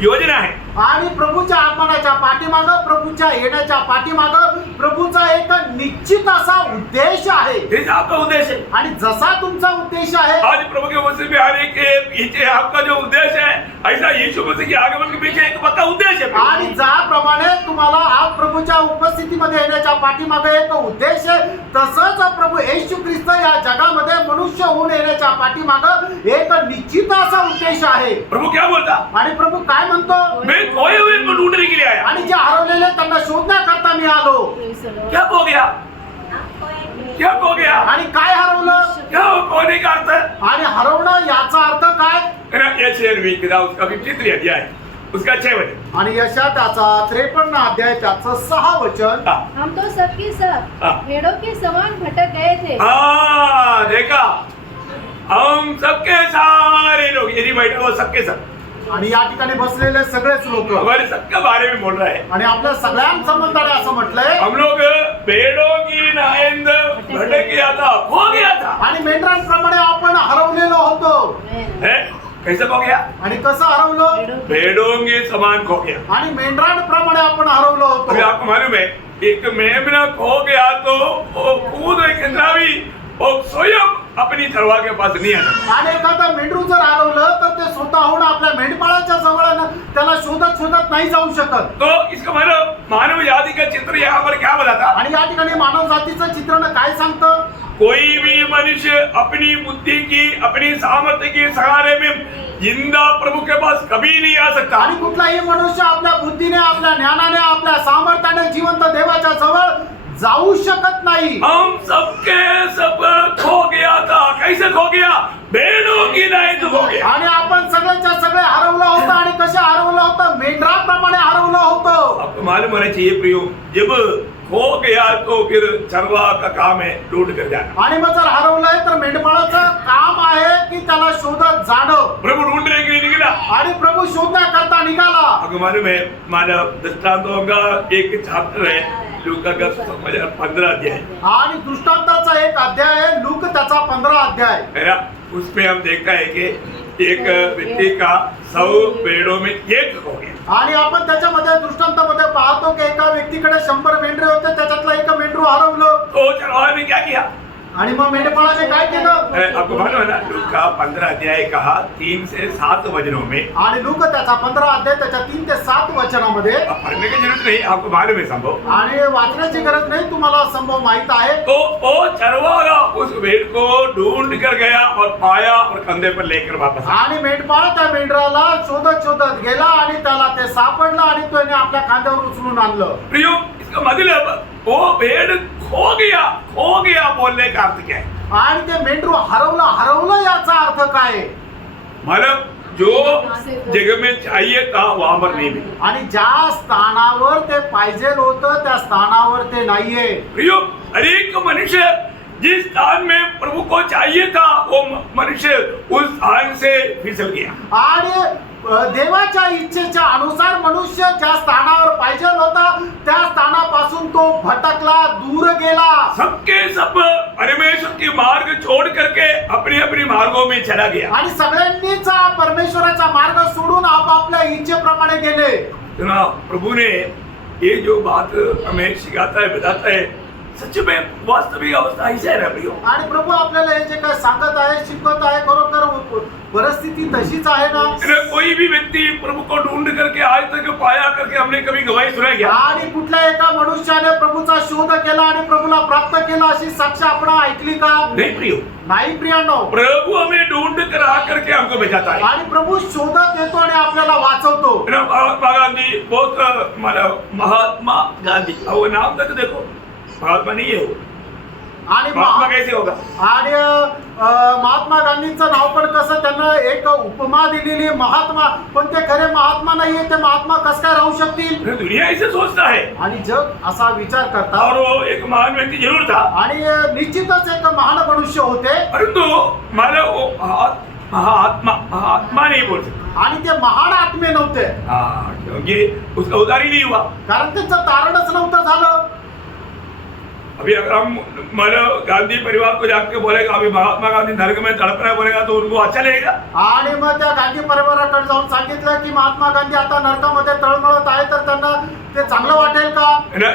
योजना है. आणि प्रभूच्या आगमनाच्या पाठीमागं, प्रभूच्या येण्याच्या पाठीमागं प्रभूचा एक निश्चित असा उद्देश आहे. ये आपका उद्देश्य है. आणि जसा तुमचा उद्देश आहे, आज प्रभु के वचन में आने के पीछे आपका जो उद्देश्य है, ऐसा यीशु मसीह के आगमन के पीछे एक पक्का उद्देश्य है. आणि ज्याप्रमाणे तुम्हाला आज प्रभूच्या उपस्थितीमध्ये येण्याच्या पाठीमागे एक उद्देश आहे, तसंच प्रभू येशू ख्रिस्त या जगामध्ये मनुष्य होऊन येण्याच्या पाठीमागे एक निश्चित असा उद्देश आहे. प्रभु क्या बोलता? आणि प्रभू काय म्हणतो? मैं खोए हुए को ढूंढने के लिए आया. आणि जे हरवलेले त्यांना शोधण्याकरता मी आलो. क्या हो गया? क्या हो गया? आणि काय हरवलं? क्या खोने का अर्थ है? आणि हरवणं याचा अर्थ काय? ऐसे उसका 53 अध्याय. उसका 6 वचन। आणि यशा त्याचा 53 अध्याय त्याचं 6 वचन। हाँ हम तो सबके सब हाँ। भेड़ों के समान भटक गए थे। हाँ, देखा, हम सबके सारे लोग, यदि बैठे वो सबके सब, आणि या ठिकाणी बसलेले सगळेच लोक हमारे सबके बारे में बोल रहा है। आणि आपल्या सगळ्यांसंबंधाने असं म्हटलंय हम लोग भेड़ों की नायंद भटक गया था, खो गया था। आणि मेंढरांप्रमाणे आपण हरवलेलो होतो। है? कैसे खो गया? आणि कसं हरवलो? भेड़ों के समान खो गया। आणि मेंढरांप्रमाणे आपण हरवलो अभी होतो। आपको मालूम है, एक मेमना खो गया तो वो खुद कितना भी वो स्वयं अपनी तरवा के पास नहीं आता। आणि एखादं मेंढरू जर हरवलं तर ते स्वतःहून आपल्या मेंढपाळाच्या जवळ त्याला शोधत शोधत नाही जाऊ शकत। तो इसका मतलब मानव जाति का चित्र यहाँ पर क्या बताता? आणि या ठिकाणी मानव जातीचं चित्रण काय सांगतं? कोई भी मनुष्य अपनी बुद्धि की, अपनी सामर्थ्य के सहारे में जिंदा प्रभु के पास कभी नहीं आ सकता। आणि कुठलाही मनुष्य आपल्या बुद्धीने, आपल्या ज्ञानाने, आपल्या सामर्थ्याने जिवंत देवाच्या जवळ जाऊ शकत नाही। हम सबके सब खो गया था। कैसे खो गया? भेड़ों की नायंद खो गया। आणि आपण सगळ्याच्या सगळे हरवलं होतं। आणि कसे हरवलं होतं? मेंढराप्रमाणे हरवलं होतं। आपको मालूम होना चाहिए प्रियो, जब खो गया तो फिर चरवा का काम है ढूंढ कर जाना। आणि मग जर हरवलंय तर मेंढपाळाचं काम आहे की त्याला शोधत जाणं। प्रभु ढूंढने के लिए निकला। आणि प्रभू शोधण्याकरता निघाला। आपको मालूम है, मानव दृष्टांतों का एक छात्र है, लूका का 15 अध्याय आणि दृष्टांताचा एक अध्याय आहे, लूक त्याचा 15 अध्याय। है ना? उसमें हम देखता है कि एक व्यक्ति का 100 भेड़ों में एक हो गया। आणि आपण त्याच्यामध्ये दृष्टांतामध्ये पाहतो की एका व्यक्तीकडे 100 मेंढरे होते, त्याच्यातलं एक मेंढरू हरवलं। तो चरवाहे ने क्या किया? आणि मग मेंढपाळाने काय केलं? आपको मालूम है ना, लूका 15 अध्याय कहा 3 से 7 वचनों में। आणि लूक त्याचा 15 अध्याय त्याच्या 3 ते 7 वचनामध्ये। अब पढ़ने की जरूरत नहीं, आपको मालूम है संभव। आणि वाचण्याची गरज नाही, तुम्हाला संभव माहित आहे। तो वो चरवाहा उस भेड़ को ढूंढ कर गया और पाया और कंधे पर लेकर वापस आया। आणि मेंढपाळ त्या मेंढराला शोधत शोधत गेला आणि त्याला ते सापडलं आणि त्याने आपल्या खांद्यावर उचलून आणलं। प्रियो, इसका मतलब वो भेड़ खो गया बोलने का अर्थ क्या है? आणि ते मेंढरू हरवलं याचा अर्थ काय? मतलब जो जगह में चाहिए था वहां पर नहीं मिला। आणि ज्या स्थानावर ते पाहिजे होतं त्या स्थानावर ते नाहीये। प्रियो, हर एक मनुष्य जिस स्थान में प्रभु को चाहिए था वो मनुष्य उस स्थान से फिसल गया। आणि देवाच्या इच्छेच्या अनुसार मनुष्य ज्या स्थानावर पाहिजे होता त्या स्थानापासून तो भटकला, दूर गेला। सबके सब परमेश्वर के मार्ग छोड़ करके अपने अपने मार्गों में चला गया। आणि सगळ्यांनीच परमेश्वराचा मार्ग सोडून आपापल्या इच्छेप्रमाणे गेले। ना प्रभु ने ये जो बात हमें सिखाता है, बताता है, सच में वास्तविक अवस्था ऐसे है ना प्रियो। आणि प्रभु आपल्याला हे जे काय सांगत आहे, शिकवत आहे, खरोखर परिस्थिती तशीच आहे ना। कोई भी व्यक्ति प्रभु को ढूंढ करके आज तक पाया करके हमने कभी गवाही सुनाई क्या? आणि कुठल्या एका मनुष्याने प्रभूचा शोध केला आणि प्रभूला प्राप्त केला अशी साक्ष आपण ऐकली का? नहीं प्रियो, नाही प्रियांनो। प्रभु हमें ढूंढ कर आकर के हमको बचाता है। आणि प्रभू शोधत येतो आणि आपल्याला वाचवतो। महात्मा गांधी बहुत महात्मा गांधी, वो नाम तक देखो, महात्मा नहीं है वो, आणि महात्मा कैसे होगा? आणि महात्मा गांधींचं नाव पण कसं, त्यांना एक उपमा दिलेली महात्मा, पण ते खरे महात्मा नाहीये, ते महात्मा कसं काय राहू शकतील? दुनिया ऐसे सोचता है आणि जग असा विचार करता। और वो एक महान व्यक्ति जरूर था आणि निश्चितच एक महान मनुष्य होते, परंतु मानव वो महात्मा नहीं बोल सकते। आणि ते महान आत्मे नव्हते, क्योंकि उसका उद्धार ही नहीं हुआ। कारण त्यांचं तारणच नव्हतं झालं। अभी अगर हम मानव गांधी परिवार को जाकर बोलेगा अभी महात्मा गांधी नरक में तड़प रहा बोलेगा तो उनको अच्छा लगेगा? आणि मग त्या गांधी परिवाराकडे जाऊन सांगितलं की महात्मा गांधी आता नरकामध्ये तळमळत आहे, तर त्यांना ते चांगलं वाटेल का?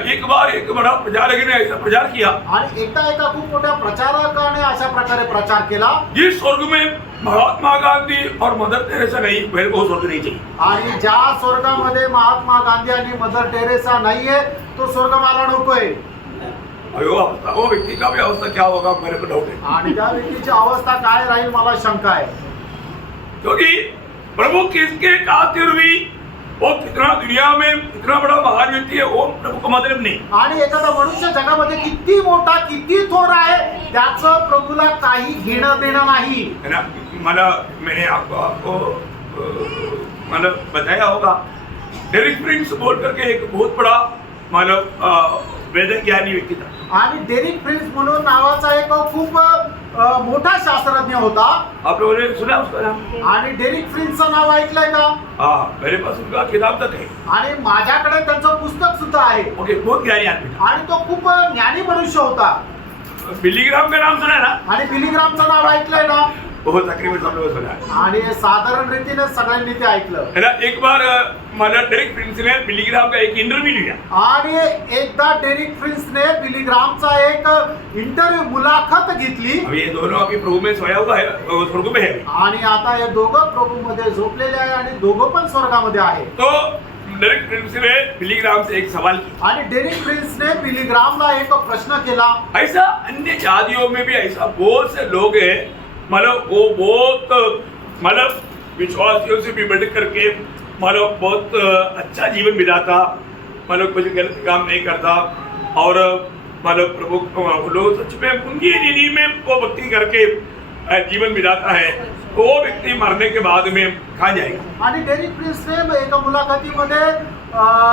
एक बार एक बड़ा प्रचारक ने ऐसा प्रचार किया, आणि एका खूप मोठ्या प्रचारकाने अशा प्रकारे प्रचार केला, जिस स्वर्ग में महात्मा गांधी और मदर टेरेसा नहीं, मेरे को स्वर्ग नहीं चाहिए। आणि ज्या स्वर्गामध्ये महात्मा गांधी आणि मदर टेरेसा नाहीये तो स्वर्ग मला नकोय। अयो, वो व्यक्ति का भी अवस्था क्या होगा मेरे को डाउट है। आणि त्या व्यक्तीची अवस्था काय राहील मला शंका आहे। क्योंकि प्रभु किसके खातिर भी वो कितना दुनिया में कितना बड़ा महान व्यक्ति है वो प्रभु को मतलब नहीं। आणि एखादा मनुष्य जगामध्ये किती मोठा, किती थोर आहे, त्याचं प्रभूला काही घेणं देणं नाही। है ना? मैंने आपको मतलब बताया होगा। डेरिक प्रिंस बोल करके एक बहुत बड़ा मतलब वेद ज्ञानी व्यक्ति था। आणि डेरिक प्रिन्स म्हणून नावाचा एक खूप मोठा शास्त्रज्ञ होता। आप लोगों ने सुना उसका नाम? आणि डेरिक प्रिन्सचं नाव ऐकलंय का? हाँ, मेरे पास उनका किताब तक है। आणि माझ्याकडे त्यांचं पुस्तक सुद्धा आहे। ओके, बहुत ज्ञानी आदमी था। आणि तो खूप ज्ञानी मनुष्य होता। बिली ग्राम का नाम सुना है ना? आणि बिली ग्रामचं नाव ऐकलंय ना? बहुत तकरीबन सब लोगों ने सुना है। आणि साधारण रीतीने सगळ्यांनी ते ऐकलं। है ना? एक बार मतलब डेरिक प्रिंस ने बिली ग्राम का एक इंटरव्यू लिया। आणि एकदा डेरिक प्रिन्सने बिली ग्रामचा एक इंटरव्यू मुलाखत घेतली। अब ये दोनों अभी प्रभु में सोया हुआ है, स्वर्ग में है। आणि आता हे दोघं प्रभूमध्ये झोपलेले आहे आणि दोघं पण स्वर्गामध्ये आहे। तो डेरिक प्रिंस ने बिली ग्राम से एक सवाल किया। आणि डेरिक प्रिन्सने बिली ग्रामला एक प्रश्न केला। ऐसा अन्य जातियों में भी ऐसा बहुत से लोग हैं, मतलब वो बहुत मतलब विश्वासियों से भी बढ़ करके मतलब बहुत अच्छा जीवन बिताता, मतलब कुछ गलत काम नहीं करता और मतलब प्रभु लोग सच में उनकी नीति में वो भक्ति करके जीवन बिताता है, तो वो व्यक्ति मरने के बाद में कहाँ जाएगा? आणि डेरिक प्रिन्सने एका मुलाखतीमध्ये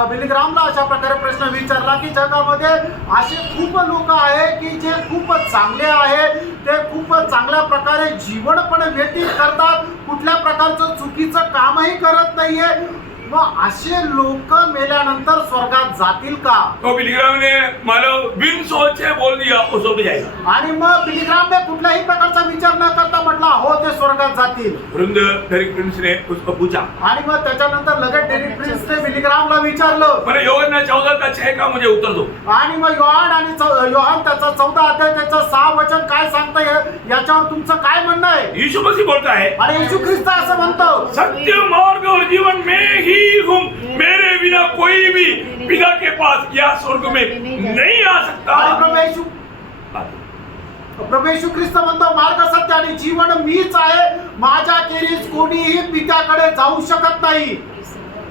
बिली ग्रामला अशा प्रकारे प्रश्न विचारला की जगामध्ये असे खूप लोक आहे की जे खूप चांगले आहे, ते खूप चांगल्या प्रकारे जीवन पण व्यतीत करतात, कुठल्या प्रकारचं चुकीचं कामही करत नाहीये, मग असे लोक मेल्यानंतर स्वर्गात जातील का? तो बिली ग्राम ने मतलब बिन सोचे बोल दिया वो स्वर्ग जाएगा। आणि मग बिली ग्रामने कुठल्याही प्रकारचा विचार न करता म्हटला हो ते स्वर्गात जातील। तुरंत डेरिक प्रिंस ने उसको पूछा। आणि मग त्याच्यानंतर लगेच डेरिक प्रिन्सने बिली ग्रामला विचारलं, मैंने यूहन्ना 14:6 का मुझे उत्तर दो। आणि मग योहान त्याचा 14 अध्याय त्याचं 6 वचन काय सांगतं याच्यावर तुमचं काय म्हणणं आहे? यीशु मसीह बोलता है, आणि येशू ख्रिस्त असं म्हणतो, सत्य मार्ग और जीवन में ही हूँ, मेरे बिना कोई भी पिता के पास या स्वर्ग में नहीं आ सकता। आणि प्रभू येशू ख्रिस्त म्हणतो मार्ग सत्य आणि जीवन मीच आहे, माझ्या खेरीज कोणीही पित्याकडे जाऊ शकत नाही।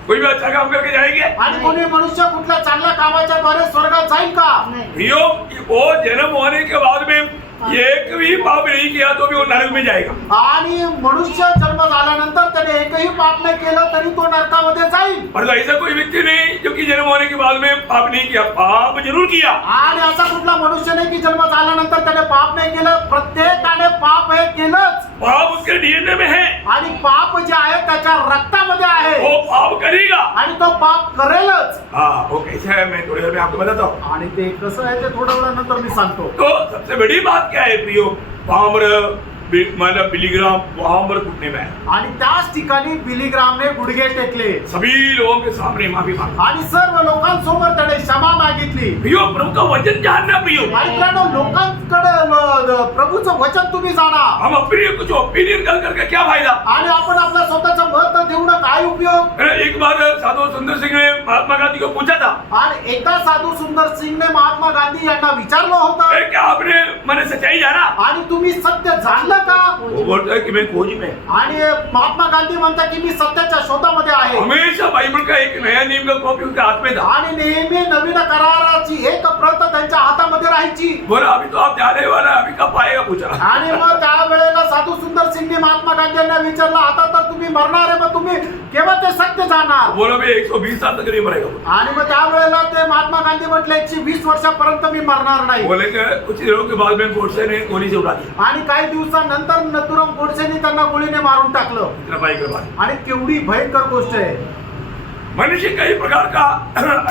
कोई भी अच्छा काम करके जाएंगे? आणि कोणी मनुष्य कुठल्या चांगल्या कामाच्या द्वारे स्वर्गात जाईल का? प्रियो, वो जन्म होने के बाद में एक भी पाप नहीं किया तो भी वो नरक में जाएगा। आणि मनुष्य जन्म झाल्यानंतर त्याने एकही पाप नाही केलं तरी तो नरकामध्ये जाईल। पर ऐसा कोई व्यक्ति नहीं जो कि जन्म होने के बाद में पाप नहीं किया, पाप जरूर किया। आणि असा कुठला मनुष्य नाही की जन्म झाल्यानंतर त्याने पाप नाही केलं, प्रत्येकाने पाप हे केलंच। पाप उसके डीएनए में है, आणि पाप जे आहे त्याच्या रक्तामध्ये आहे, वो पाप करेगा आणि तो पाप करेलच। हाँ, वो कैसे है मैं थोड़ी देर में आपको बताता हूँ। आणि ते कसं आहे ते थोड्या वेळानंतर मी सांगतो। तो सबसे बड़ी बात क्या है प्रियो, वहां मतलब बिली ग्राम वहां पर घुटने में है। आणि त्याच ठिकाणी बिली ग्रामने गुडघे टेकले, सभी लोगों के सामने माफी मांगी। आणि सर्व लोकांसमोर त्याने क्षमा मागितली। प्रियो, प्रभु का वचन जानना प्रियो। आणि मित्रांनो, लोकांकडे प्रभूचं वचन तुम्ही जाणा। हम अपने कुछ ओपिनियन कर करके क्या फायदा? आणि आपण आपलं स्वतःचं मत देऊन काय उपयोग? एक बार साधु सुंदर सिंह ने महात्मा गांधी को पूछा था, आणि एकदा साधू सुंदर सिंहने महात्मा गांधी यांना विचारलं होतं, "अरे, क्या आपने मैंने सच्चाई जाना?" आणि तुम्ही सत्य जाणलं का? वो बोलता है कि मैं खोज में। आणि महात्मा गांधी म्हणतात की मी सत्याच्या शोधामध्ये आहे। हमेशा बाइबल का एक नया नियम का कॉपी उसके हाथ में था। आणि नेहमी नवीन कराराची एक प्रत त्यांच्या हातामध्ये राहायची। बोला, अभी तो आप जाने वाला है, अभी कब पाएगा? पूछा। आणि मग त्या वेळेला साधू सुंदर सिंहने महात्मा गांधी यांना विचारलं, आता तर तुम्ही मरणार आहे, मग तुम्ही केव्हा ते सत्य जाणार? बोला, मैं 120 साल तक नहीं मरेगा। आणि मग त्या वेळेला ते महात्मा गांधी म्हटले 120 वर्षापर्यंत मी मरणार नाही। बोले कि कुछ दिनों के बाद में गोडसे ने गोली से उड़ा दिया। आणि काही दिवसानंतर नथुराम गोडसेने त्यांना गोळीने मारून टाकलं। इतना भयंकर बात। आणि केवढी भयंकर गोष्ट आहे। मनुष्य कई प्रकार का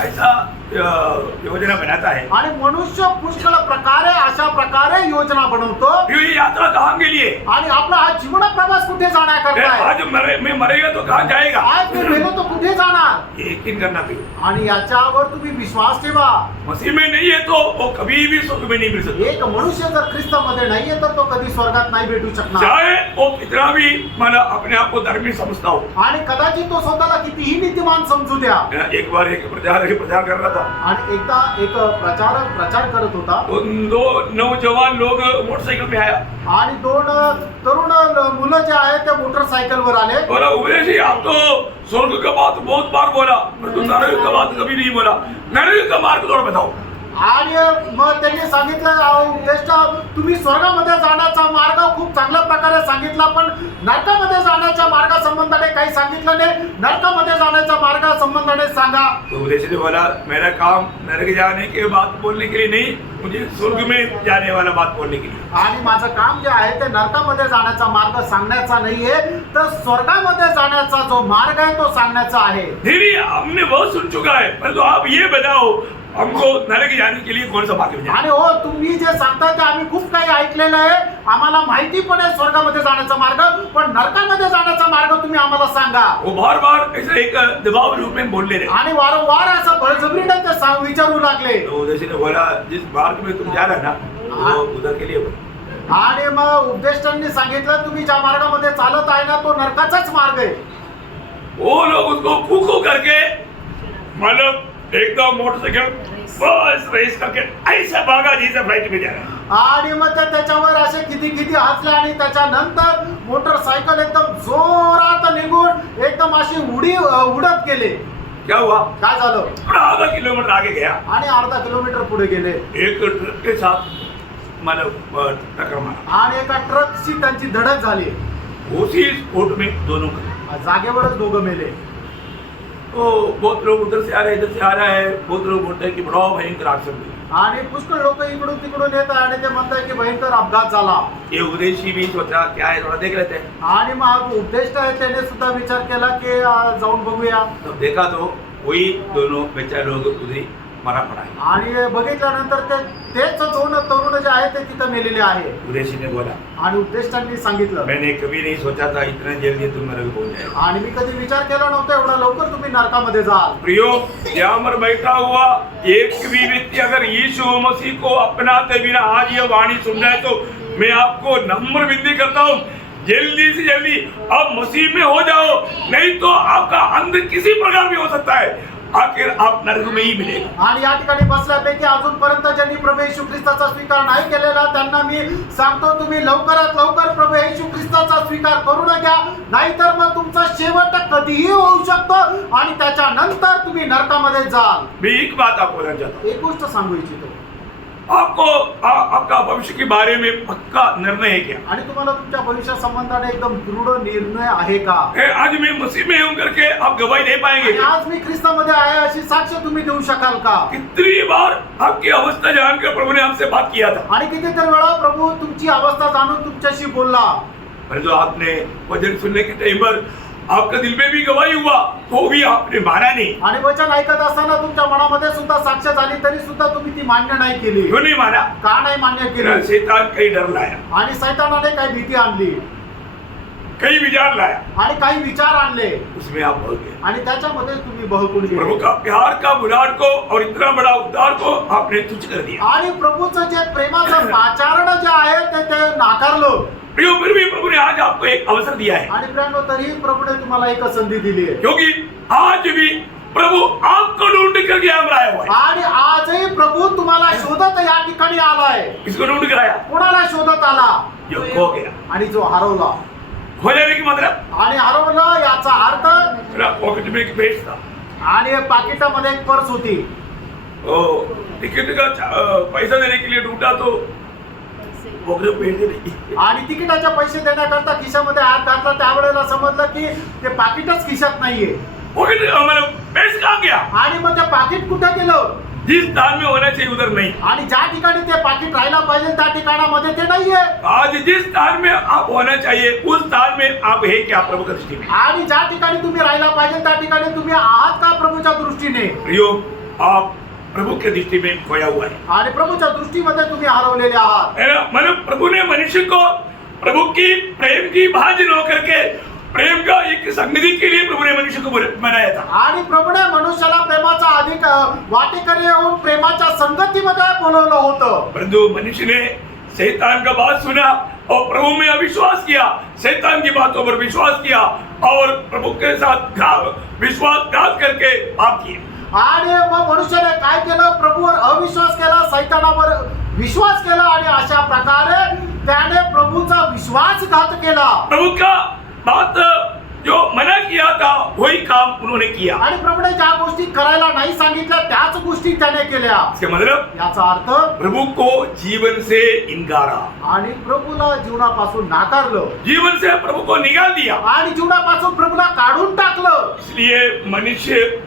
ऐसा योजना बनाता है। आणि मनुष्य पुष्कळ प्रकारे अशा प्रकारे योजना बनवतो। ये यात्रा कहाँ के लिए? आणि आपला हा जीवन प्रवास कुठे जाण्याकरता आहे? आज मैं मरेगा तो कहाँ जाएगा? आज मी मेलो तो कुठे जाणार? ये यकीन करना चाहिए। आणि याच्यावर तुम्ही विश्वास ठेवा। मसीह में नहीं है तो वो कभी भी स्वर्ग में नहीं मिल सकता। एक मनुष्य जर ख्रिस्तामध्ये नाहीये तर तो कधी स्वर्गात नाही भेटू शकणार। चाहे वो कितना भी माना अपने आप को धार्मिक समझता हो। आणि कदाचित तो स्वतःला कितीही नीतिमान समजू द्या। एक बार एक प्रचार कर रहा था, आणि एकदा एक प्रचार करत होता। दो नौजवान लोग मोटरसाइकिल पे आया आणि दोन तरुण मुलं जे आहेत ते मोटरसायकलवर आले। बोला, उमेश जी, आप तो स्वर्ग का बात बहुत बार बोला, पर तो नरक का बात कभी नहीं बोला, नरक का मार्ग थोड़ा बताओ। आणि मग त्यांनी सांगितलं उद्दिष्ट तुम्ही स्वर्गामध्ये जाण्याचा मार्ग खूप चांगल्या प्रकारे सांगितला, पण नरकामध्ये जाण्याच्या मार्गासंबंधाने काही सांगितलं नाही. नरकामध्ये जाण्याच्या मार्गासंबंधाने सांगा. तो उद्देश्य ने बोला मेरा काम नरक जाने की बात बोलने के लिए नहीं, मुझे स्वर्ग में जाने वाला बात बोलने के लिए. आणि माझं काम जे आहे ते नरकामध्ये जाण्याचा मार्ग सांगण्याचा नाहीये, तर स्वर्गामध्ये जाण्याचा जो मार्ग आहे तो सांगण्याचा आहे. नहीं हमने बहुत सुन चुका है, परंतु आप ये बताओ हमको नरक जाने के लिए कौन सा भाग्य मिला. आणि हो तुम्ही जे सांगता ते आम्ही खूप काही ऐकलेलं आहे, आम्हाला माहिती पण आहे स्वर्गामध्ये जाण्याचा मार्ग, पण नरकामध्ये जाण्याचा मार्ग तुम्ही आम्हाला सांगा. वो बार बार ऐसा एक दबाव रूप में बोलने रहे. आणि वारंवार असं बळजबरीने ते विचारू लागले. तो उद्देश्य ने बोला जिस मार्ग में तुम जा रहे ना वो उधर के लिए बोलो. आणि मग उपदेष्टांनी सांगितलं तुम्ही ज्या मार्गामध्ये चालत आहे ना तो नरकाचाच मार्ग आहे. वो लोग उसको खो करके मतलब एकदम मोटरसाइकिल बस रेस करके ऐसा भागा जैसे फ्लाइट में जा रहा है. आणि मग ते त्याच्यावर असे किती किती हसले आणि त्याच्यानंतर मोटरसायकल एकदम जोरात निघून एकदम अशी उडत गेले. क्या हुआ, काय झालं, थोड़ा आधा किलोमीटर आगे गया, आणि अर्धा किलोमीटर पुढे गेले एक ट्रक के साथ मतलब टक्कर मारा. आणि एका ट्रकची त्यांची धडक झाली. उसी स्पॉट में दोनों का. जागेवरच दोघं मेले. तो बहुत लोग उधर से आ रहे हैं, इधर से आ रहा है. बहुत लोग बोलते हैं कि बड़ा भयंकर एक्सीडेंट हुआ. आणि पुष्कळ लोक इकडून तिकडून येत आहे आणि ते म्हणतात की भयंकर अपघात झाला. ये उद्देश्य भी सोचा क्या है थोड़ा देख लेते हैं. आणि मग हा जो उद्देश आहे त्याने सुद्धा विचार केला की जाऊन बघूया. तब देखा तो वही दोनों बेचारे लोग उधर ही मरा पड़ा है. आणि बघितल्यानंतर तेच दोन तरुण जे आहेत ते तिथं मेलेले आहे. उद्देश्य ने बोला आणि उद्देष्टांनी सांगितलं मैंने कभी नहीं सोचा था इतना जल्दी तुम नरक पहुंच जाए. आणि मी कधी विचार केला नव्हता एवढा लवकर तुम्ही नरकामध्ये जाल. प्रियो यहाँ पर बैठा हुआ एक भी व्यक्ति अगर यीशु मसीह को अपनाते बिना आज ये वाणी सुन रहा है तो मैं आपको नम्र विनती करता हूँ जल्दी से जल्दी आप मसीह में हो जाओ, नहीं तो आपका अंत किसी प्रकार भी हो सकता है, आखिर आप नरक में ही मिलेगा. आणि या ठिकाणी बसल्यापैकी अजूनपर्यंत ज्यांनी प्रभू येशू ख्रिस्ताचा स्वीकार नाही केलेला त्यांना मी सांगतो तुम्ही लवकरात लवकर प्रभू येशू ख्रिस्ताचा स्वीकार करून घ्या, नाहीतर मग तुमचा शेवट कधीही होऊ शकतो आणि त्याच्यानंतर तुम्ही नरकामध्ये जाल. मैं एक बात आपको बोलना चाहता हूँ, एक गोष्ट सांगू इच्छितो. आपको आपका भविष्य के बारे में पक्का निर्णय है क्या? आणि तुम्हाला तुमच्या भविष्या संबंधाने एकदम दृढ निर्णय आहे का? आज मैं मसीह में हूं करके आप गवाही दे पाएंगे? आणि आज मी ख्रिस्तामध्ये आहे अशी साक्ष तुम्ही देऊ शकाल का? कितनी बार आपकी अवस्था जानकर प्रभु ने आपसे बात किया था, आणि कितीतरी वेळा प्रभू तुमची अवस्था जाणून तुमच्याशी बोलला, परंतु आपने वचन सुनने के टाइम पर आपका दिल में भी गवाही हुआ तो भी आपने माना नहीं. आणि वचन ऐकत असताना तुमच्या मनामध्ये सुद्धा साक्ष झाली तरी सुद्धा तुम्ही ती मान्य नाही केली. क्यों नहीं माना? का नाही मान्य केली? शैतान कई डर लाया, आणि सैतानाने काही भीती आणली कई विचार लाया, आणि काही विचार आणले उसमें आप बह गए. आणि त्याच्यामध्ये तुम्ही बहकून प्रभु गेले. का प्यार का बुलाड़ को और इतना बड़ा उद्धार को आपने तुच्छ कर दिया. आणि प्रभूचं जे प्रेमाचं पाचारण जे आहे ते नाकारलं. प्रियो फिर भी प्रभु ने आज आपको एक अवसर दिया है, आणि प्रियांनो तरीही प्रभूने तुम्हाला एक संधी दिली आहे. क्योंकि आज भी प्रभु आपको ढूंढ करके हमरा आया हुआ है. आणि आजही प्रभू तुम्हाला शोधत या ठिकाणी आलाय. किसको ढूंढ कर आया? कोणाला शोधत आला? जो खो गया. आणि जो हरवला. खो जाने की मतलब आणि हरवलं याचा अर्थ मेरा पॉकेट में एक पेज था, आणि पाकिटामध्ये एक पर्स होती. ओ टिकट का पैसा देने के लिए ढूंढा तो पॉकेट में पेज नहीं. आणि तिकिटाचे पैसे देण्याकरता खिशामध्ये हात घातला त्यावेळेला समजलं की ते पाकिटच खिशात नाहीये. पॉकेट मतलब पेज कहाँ गया? आणि मग ते पाकिट कुठे गेलं? जिस स्थान में होना चाहिए उधर नहीं. आणि ज्या ठिकाणी ते पाकिट राहायला पाहिजे त्या ठिकाणामध्ये ते नाहीये. आज जिस स्थान में आप होना चाहिए उस स्थान में आप है क्या प्रभु की दृष्टि में? आणि ज्या ठिकाणी तुम्ही राहायला पाहिजे त्या ठिकाणी तुम्ही आहात का प्रभूच्या दृष्टीने? प्रियो आप प्रभु की दृष्टि में खोया हुआ है. आणि प्रभूच्या दृष्टीमध्ये तुम्ही हरवलेले आहात. मतलब प्रभु ने मनुष्य को प्रभु की प्रेम की भाज न करके प्रेम का एक संगति के लिए प्रभु ने मनुष्य को बनाया था. आणि प्रभूने मनुष्याला प्रेमाचा अधिक वाटेकरी होऊन प्रेमाच्या संगतीमध्ये बोलवलं होतं. परंतु मनुष्य ने शैतान का बात सुना और प्रभु में अविश्वास किया, शैतान की बातों पर विश्वास किया और प्रभु के साथ विश्वासघात करके पाप किया. आणि मग मनुष्याने काय केलं? प्रभूवर अविश्वास केला, सैतानावर विश्वास केला आणि अशा प्रकारे त्याने प्रभूचा विश्वासघात केला. प्रभु का बात जो मना किया था वही काम उन्होंने किया। आणि प्रभूने ज्या गोष्टी करायला नाही सांगितल्या त्याच गोष्टी त्याने केल्या। इसका मतलब याचा अर्थ प्रभु को जीवन से इनकारा, आणि प्रभूला जीवनापासून नाकारलं जीवन से प्रभु को निकाल दिया, आणि जीवनापासून प्रभूला काढून टाकलं। इसलिए मनुष्य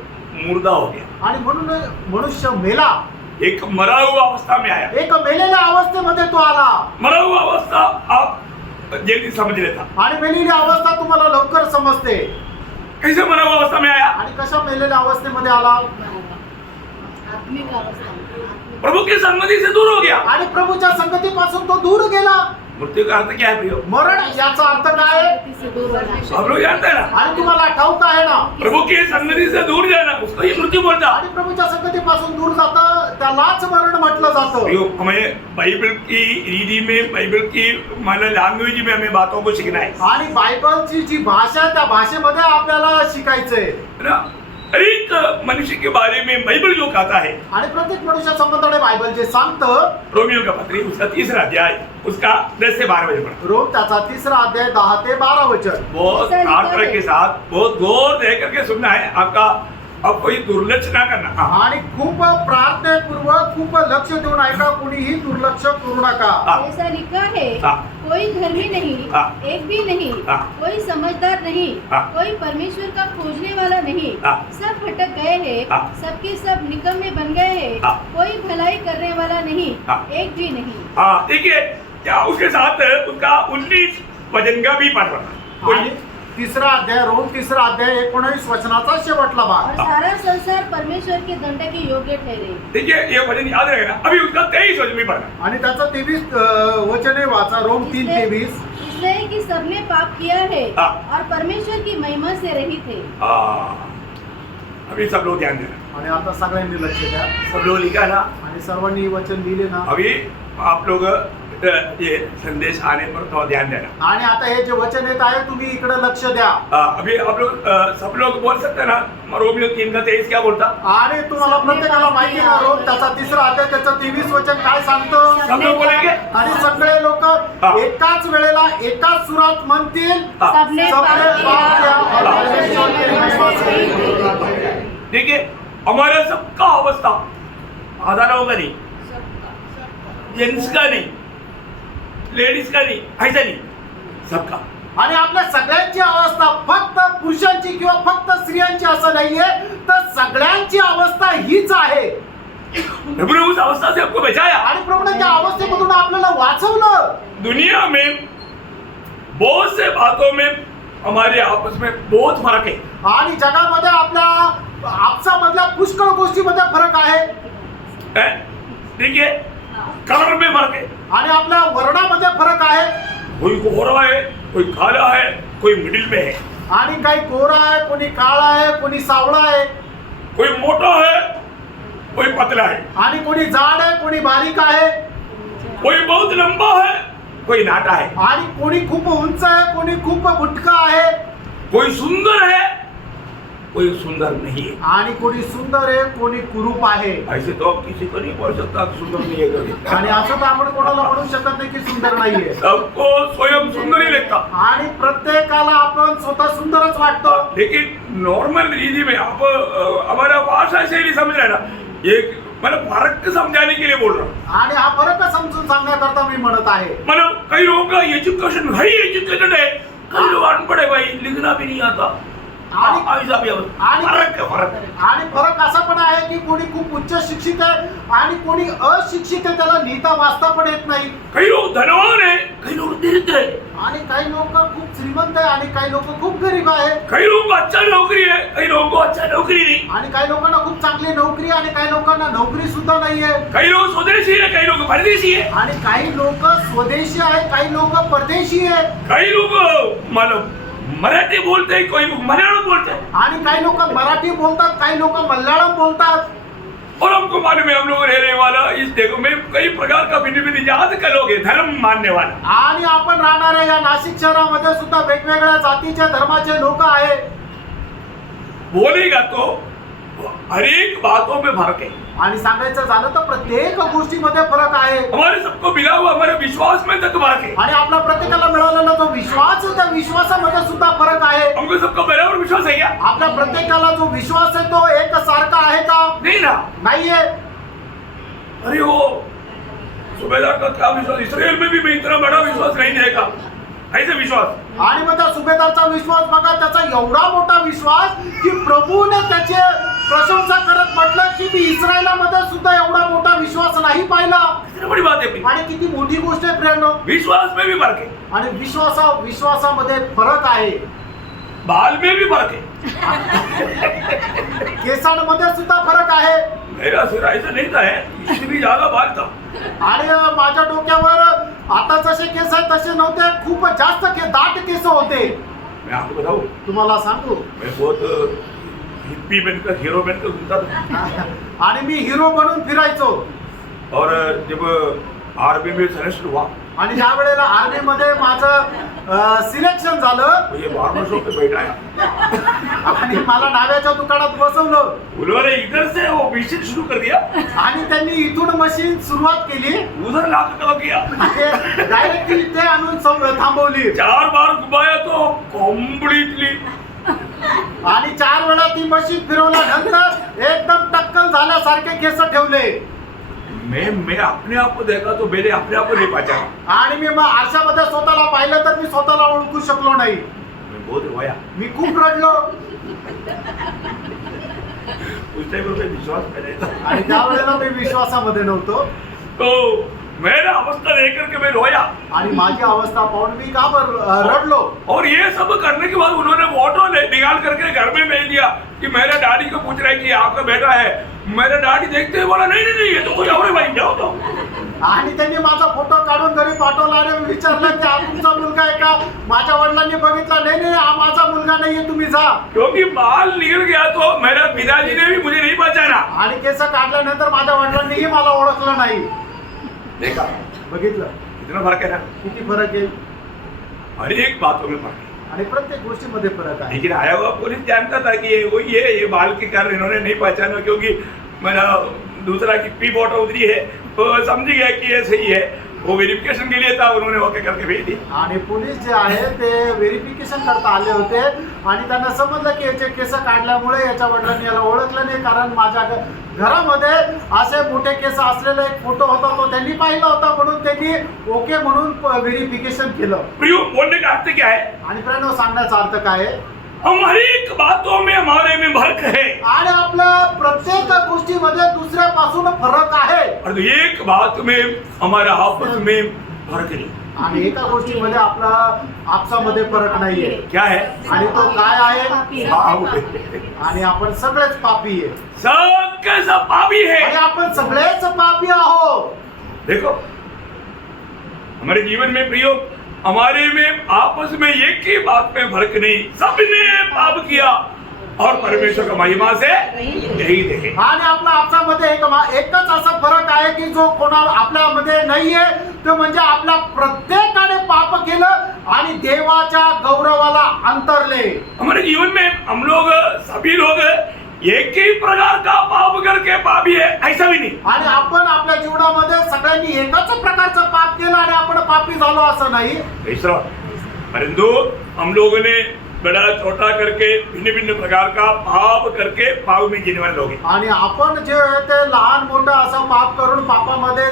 मुर्दा हो गया, आणि म्हणून मनुष्य मेला, एक मरा हुआ अवस्था में आया। एक मेलेल्या अवस्थेमध्ये तो आला। मरा हुआ अवस्था आप जल्दी समझ लेता, आणि मेलेली अवस्था तुम्हाला लवकर समजते। कैसे मरा हुआ अवस्था में आया? आणि कशा मेलेल्या अवस्थेमध्ये आला? आत्मिक अवस्था। प्रभु की संगति से दूर हो गया। आणि प्रभूच्या संगतीपासून तो दूर गेला। मृत्यु का अर्थ क्या है प्रियो? मरण याचा अर्थ काय? से दूर होना। हम लोग जानते हैं ना, आणि तुम्हाला ठाऊक आहे ना, प्रभु की संगति से दूर जाना उसको ही मृत्यू बोलता। आणि प्रभूच्या संगतीपासून दूर जातं त्यालाच मरण म्हटलं जातं। प्रियो, हमें बाइबल की रीति में, बाइबल की माना लैंग्वेज में हमें बातों को सीखना है आणि बायबलची जी भाषा आहे त्या भाषेमध्ये आपल्याला शिकायचंय। है ना? हर एक मनुष्य के बारे में बाइबल जो कहता है, आणि प्रत्येक मनुष्या संबंधाने बायबल जे सांगतं, रोमियो का पत्री उसका 3रा अध्याय उसका 10 से 12 वचन पढ़ा। रोम त्याचा 3रा अध्याय 10 ते 12 वचन। बहुत प्रार्थना के साथ बहुत गौर दे करके सुनना है, आपका अब कोई दुर्लक्ष ना करना। हाँ। आणि खूप प्रार्थनापूर्वक खूप लक्ष देऊन ऐका, कोणीही दुर्लक्ष करू नका। हाँ। ऐसा लिखा है, हाँ। कोई धर्मी नहीं, हाँ। एक भी नहीं, हाँ। कोई समझदार नहीं, हाँ। कोई परमेश्वर का खोजने वाला नहीं, हाँ। सब भटक गए हैं, हाँ। सबके सब निकम्मे बन गए हैं, हाँ। कोई भलाई करने वाला नहीं, हाँ। एक भी नहीं। हाँ, देखिए क्या उसके साथ उसका 19 वचन का भी पाठ पढ़ना। आणि 3रा अध्याय, रोम 3रा अध्याय 19 वचनाचा शेवटला और भाग। सारा संसार परमेश्वर के दंड के योग्य ठहरे। देखिए ये वचन याद रहेगा ना, अभी उसका 23 वचन भी पढ़ना। आणि त्याचं 23 वचन आहे, वाचा रोम 3:23। इसलिए कि सबने पाप किया है हाँ। और परमेश्वर की महिमा से रहित है। अभी सब लोग ध्यान देना, आणि आता सगळ्यांनी लक्ष द्या, सब लोग लिखा ना, आणि सर्वांनी वचन लिहिले ना। अभी आप लोग ये संदेश आने पर थोड़ा ध्यान देना। आणि आता हे जे वचन येत आहे तुम्ही इकडे लक्ष द्या। अभी आप लोग सब लोग बोल सकते हैं ना, रोमियो 3 का 23 क्या बोलता? आणि तुम्हाला प्रत्येकाला माहिती ना, रोम त्याचा 3रा अध्याय त्याचं 23 वचन काय सांगतं? सब लोग बोलेंगे? आणि सगळे लोक एकाच वेळेला एकाच सुरात म्हणतील, सबने सबने पाप पाप किया और किया, परमेश्वर के विश्वास नहीं। देखिए हमारा सबका अवस्था आधा लोगों का नहीं, जेंट्स का नहीं, लेडीज का नहीं, ऐसा नहीं, सबका। आणि आपल्या सगळ्यांची अवस्था फक्त पुरुषांची किंवा फक्त स्त्रियांची असं नाहीये, तर सगळ्यांची अवस्था हीच आहे। प्रभु ने उस अवस्था से आपको बचाया। आणि प्रभूने त्या अवस्थेमधून आपल्याला वाचवलं। दुनिया में बहुत से बातों में हमारे आपस में बहुत फर्क है। आणि जगामध्ये आपल्या आपसामधल्या पुष्कळ गोष्टीमध्ये फरक आहे। हैं? देखिए कलर में फर्क है, आणि आपल्या वर्णामध्ये फरक आहे। कोई गोरा है, कोई काला है, कोई मिडिल में है, आणि काही गोरा आहे, कोणी काळा आहे, कोणी सावळा आहे, कोई मोटा है, कोई पतला है, आणि कोणी जाड आहे, कोणी बारीक आहे, कोई बहुत लंबा है, कोई नाटा है, आणि कोणी खूप उंच आहे, कोणी खूप बुटका आहे, कोई सुंदर है, कोई सुंदर नहीं है। आणि कोणी सुंदर आहे, कोणी कुरूप आहे। ऐसे तो आप किसी को नहीं बोल सकता कि सुंदर नहीं है कभी। आणि असं तर आपण कोणाला म्हणू शकत नाही की सुंदर नाहीये। सबको स्वयं सुंदर ही लगता, आणि प्रत्येकाला आपण स्वतः सुंदरच वाटतो। लेकिन नॉर्मल रीति में आप हमारा भाषा शैली समझ रहे ना, ये मतलब फर्क समझाने के लिए बोल रहा हूँ। आणि हा फरक समजून सांगण्याकरता मी म्हणत आहे। मतलब कई लोगों का एजुकेशन हाई एजुकेटेड है, कई लोग अनपढ़ है, भाई लिखना भी नहीं आता। आणि- ऐसा भी है। फर्क है, फर्क। आणि फरक असा पण आहे की कोणी खूप उच्च शिक्षित आहे आणि कोणी अशिक्षित आहे, त्याला लिहिता वाचता पण येत नाही। कई लोग धनवान है, कई लोग दरिद्र है, आणि काही लोक खूप श्रीमंत आहे आणि काही लोक खूप गरीब आहे। कई लोगों को अच्छा नौकरी है, कई लोगों को अच्छा नौकरी नहीं, आणि काही लोकांना खूप चांगली नोकरी आणि काही लोकांना नोकरी सुद्धा नाहीये। कई लोग स्वदेशी है, कई लोग परदेशी है, आणि काही लोक स्वदेशी आहे, काही लोक परदेशी आहे, कई लोग मतलब मराठी बोलते हैं, कोई लोग मलयालम बोलते हैं। आणि काही लोक मराठी बोलतात, काही लोक मल्याळम बोलतात। और हमको मालूम है हम लोग रहने वाला इस देश में कई प्रकार का भिन्न भिन्न जात के लोग हैं, धर्म मानने वाला। आणि आपण राहणाऱ्या या नाशिक शहरामध्ये सुद्धा वेगवेगळ्या जातीच्या धर्माचे लोक आहेत। बोलेगा तो हर एक बातों में फर्क है। आणि सांगायचं झालं तर प्रत्येक गोष्टीमध्ये फरक आहे हमारे सबको मिला हुआ हमारे विश्वास में तक फर्क है। आणि आपला प्रत्येकाला मिळालेला जो विश्वास आहे त्या विश्वासामध्ये सुद्धा फरक आहे हमको सबको बराबर विश्वास है क्या? आपल्या प्रत्येकाला जो विश्वास आहे तो एक सारखा आहे का? नहीं ना। नाहीये. अरे वो सूबेदार का क्या विश्वास, इसराइल में भी मैं इतना बड़ा विश्वास नहीं देगा, ऐसे विश्वास। आणि मग त्या सुभेदारचा विश्वास बघा, त्याचा एवढा मोठा विश्वास की प्रभूने त्याचे प्रशंसा करत म्हटलं की मी इस्रायलामध्ये सुद्धा एवढा मोठा विश्वास नाही पाहिला. कितनी बड़ी बात है अपनी। आणि किती मोठी गोष्ट आहे फ्रेंड. विश्वास में भी फर्क है, आणि विश्वासामध्ये फरक आहे, बाल में भी फर्क है। केसांमध्ये सुद्धा फरक आहे. मेरा सिर ऐसा नहीं था, इससे भी ज्यादा बाल था। आणि माझ्या डोक्यावर आता जसे केस आहेत तसे नव्हते, खूप जास्त दाट केस होते. मैं आपको बताऊं, तुम्हाला सांगू, मैं बहुत हिप्पी बनकर हीरो बनकर घूमता था। आणि मी हिरो बनून फिरायचो. और जब आर्मी में सेलेक्शन हुआ, आणि ज्या वेळेला आर्मी मध्ये माझं सिलेक्शन झालं, मुझे बार्बर शॉप पे बैठाया आणि मला डाव्याच्या दुकानात बसवलं उन्होंने इधर से वो मशीन शुरू कर दिया, आणि त्यांनी इथून मशीन सुरुवात केली, उधर लाकर काम किया। डायरेक्ट इथे आणून थांबवली. 4 बार घुमाया तो कम्प्लीटली। आणि 4 वेळा ती मशीन फिरवल्यानंतर एकदम टक्कल झाल्यासारखे केस ठेवले. मैं अपने आप को देखा तो मैंने अपने आप को नहीं पहचाना। आणि मी मग आरशामध्ये स्वतःला पाहिलं तर मी स्वतःला ओळखू शकलो नाही. मैं बहुत रोया। मी खूप रडलो. उस टाइम पर विश्वास में नहीं था, आणि त्यावेळेला मी विश्वासामध्ये नव्हतो. तो मेरा अवस्था देख करके मैं रोया। आणि माझी अवस्था पाहून मी का बरं रडलो. और ये सब करने के बाद उन्होंने फोटो निकाल करके घर में भेज दिया कि मेरे डैडी को पूछ रहे कि आपका बेटा है। मेरा डैडी देखते हुए बोला नहीं नहीं नहीं, ये तो कोई और है भाई, जाओ तो। आणि त्यांनी माझा फोटो काढून घरी पाठवला आणि विचारलं की हा तुमचा मुलगा आहे का? माझ्या वडिलांनी बघितला, नाही नाही हा माझा मुलगा नाहीये, तुम्ही जा. क्योंकि बाल निकल गया तो मेरा पिताजी ने भी मुझे नहीं पहचाना। आणि केस काढल्यानंतर माझ्या वडिलांनीही मला ओळखलं नाही. देखा बघितलं कितना फर्क है ना, किती फरक आहे. हर एक बातों में फर्क है। आणि प्रत्येक गोष्टीमध्ये फरक आहे. लेकिन आया हुआ पुलिस जानता था कि ये वही है, ये बाल के कारण इन्होंने नहीं पहचाना, क्योंकि मेरा दूसरा की पी फोटो उतरी है तो समझ गया कि ये सही है। वो वेरिफिकेशन के लिए था, उन्होंने ओके करके भेज दी। आणि पोलीस जे आहे ते व्हेरिफिकेशन करता आले होते आणि त्यांना समजलं की याचे केस काढल्यामुळे याच्या वडिलांनी याला ओळखलं नाही, कारण माझ्या घरामध्ये असे मोठे केस असलेला एक फोटो होता, तो त्यांनी पाहिला होता, म्हणून त्यांनी ओके म्हणून व्हेरिफिकेशन केलं. प्रियो, बोलने का अर्थ क्या है? आणि प्रणव सांगण्याचा अर्थ काय आहे? हमारी एक बातों में हमारे में फर्क है, आणि आपल्या प्रत्येक गोष्टीमध्ये दुसऱ्यापासून फरक आहे. और एक बात में हमारा आपस में फर्क नहीं। आणि एका गोष्टीमध्ये आपला आपसामध्ये फरक नाहीये. क्या है? आणि तो काय आहे? पाप। आणि आपण सगळेच पापी आहे. सबके सब पापी आणि है। आपण सगळेच पापी आहोत. देखो हमारे जीवन में प्रियो, हमारे में आपस में एक ही बात में फर्क नहीं, सबने पाप किया और परमेश्वर का महिमा से नहीं देखे। आणि आपल्या आपसामध्ये एकच असा फरक आहे की जो कोणा आपल्यामध्ये नाहीये, तो म्हणजे आपल्या प्रत्येकाने पाप केलं आणि देवाच्या गौरवाला अंतरले. हमारे जीवन में हम लोग सभी लोग एक ही प्रकार का पाप करके पापी है, ऐसा भी नहीं। आणि आपण आपल्या जीवनामध्ये सगळ्यांनी एकाच प्रकारचं पाप केलं आणि आपण पापी झालो असं नाही. परंतु हम लोगों ने बड़ा छोटा करके भिन्न भिन्न प्रकार का पाप करके पाप में जीने वाले लोग हैं। आणि आपण जे ते लहान मोठं असं पाप करून पापामध्ये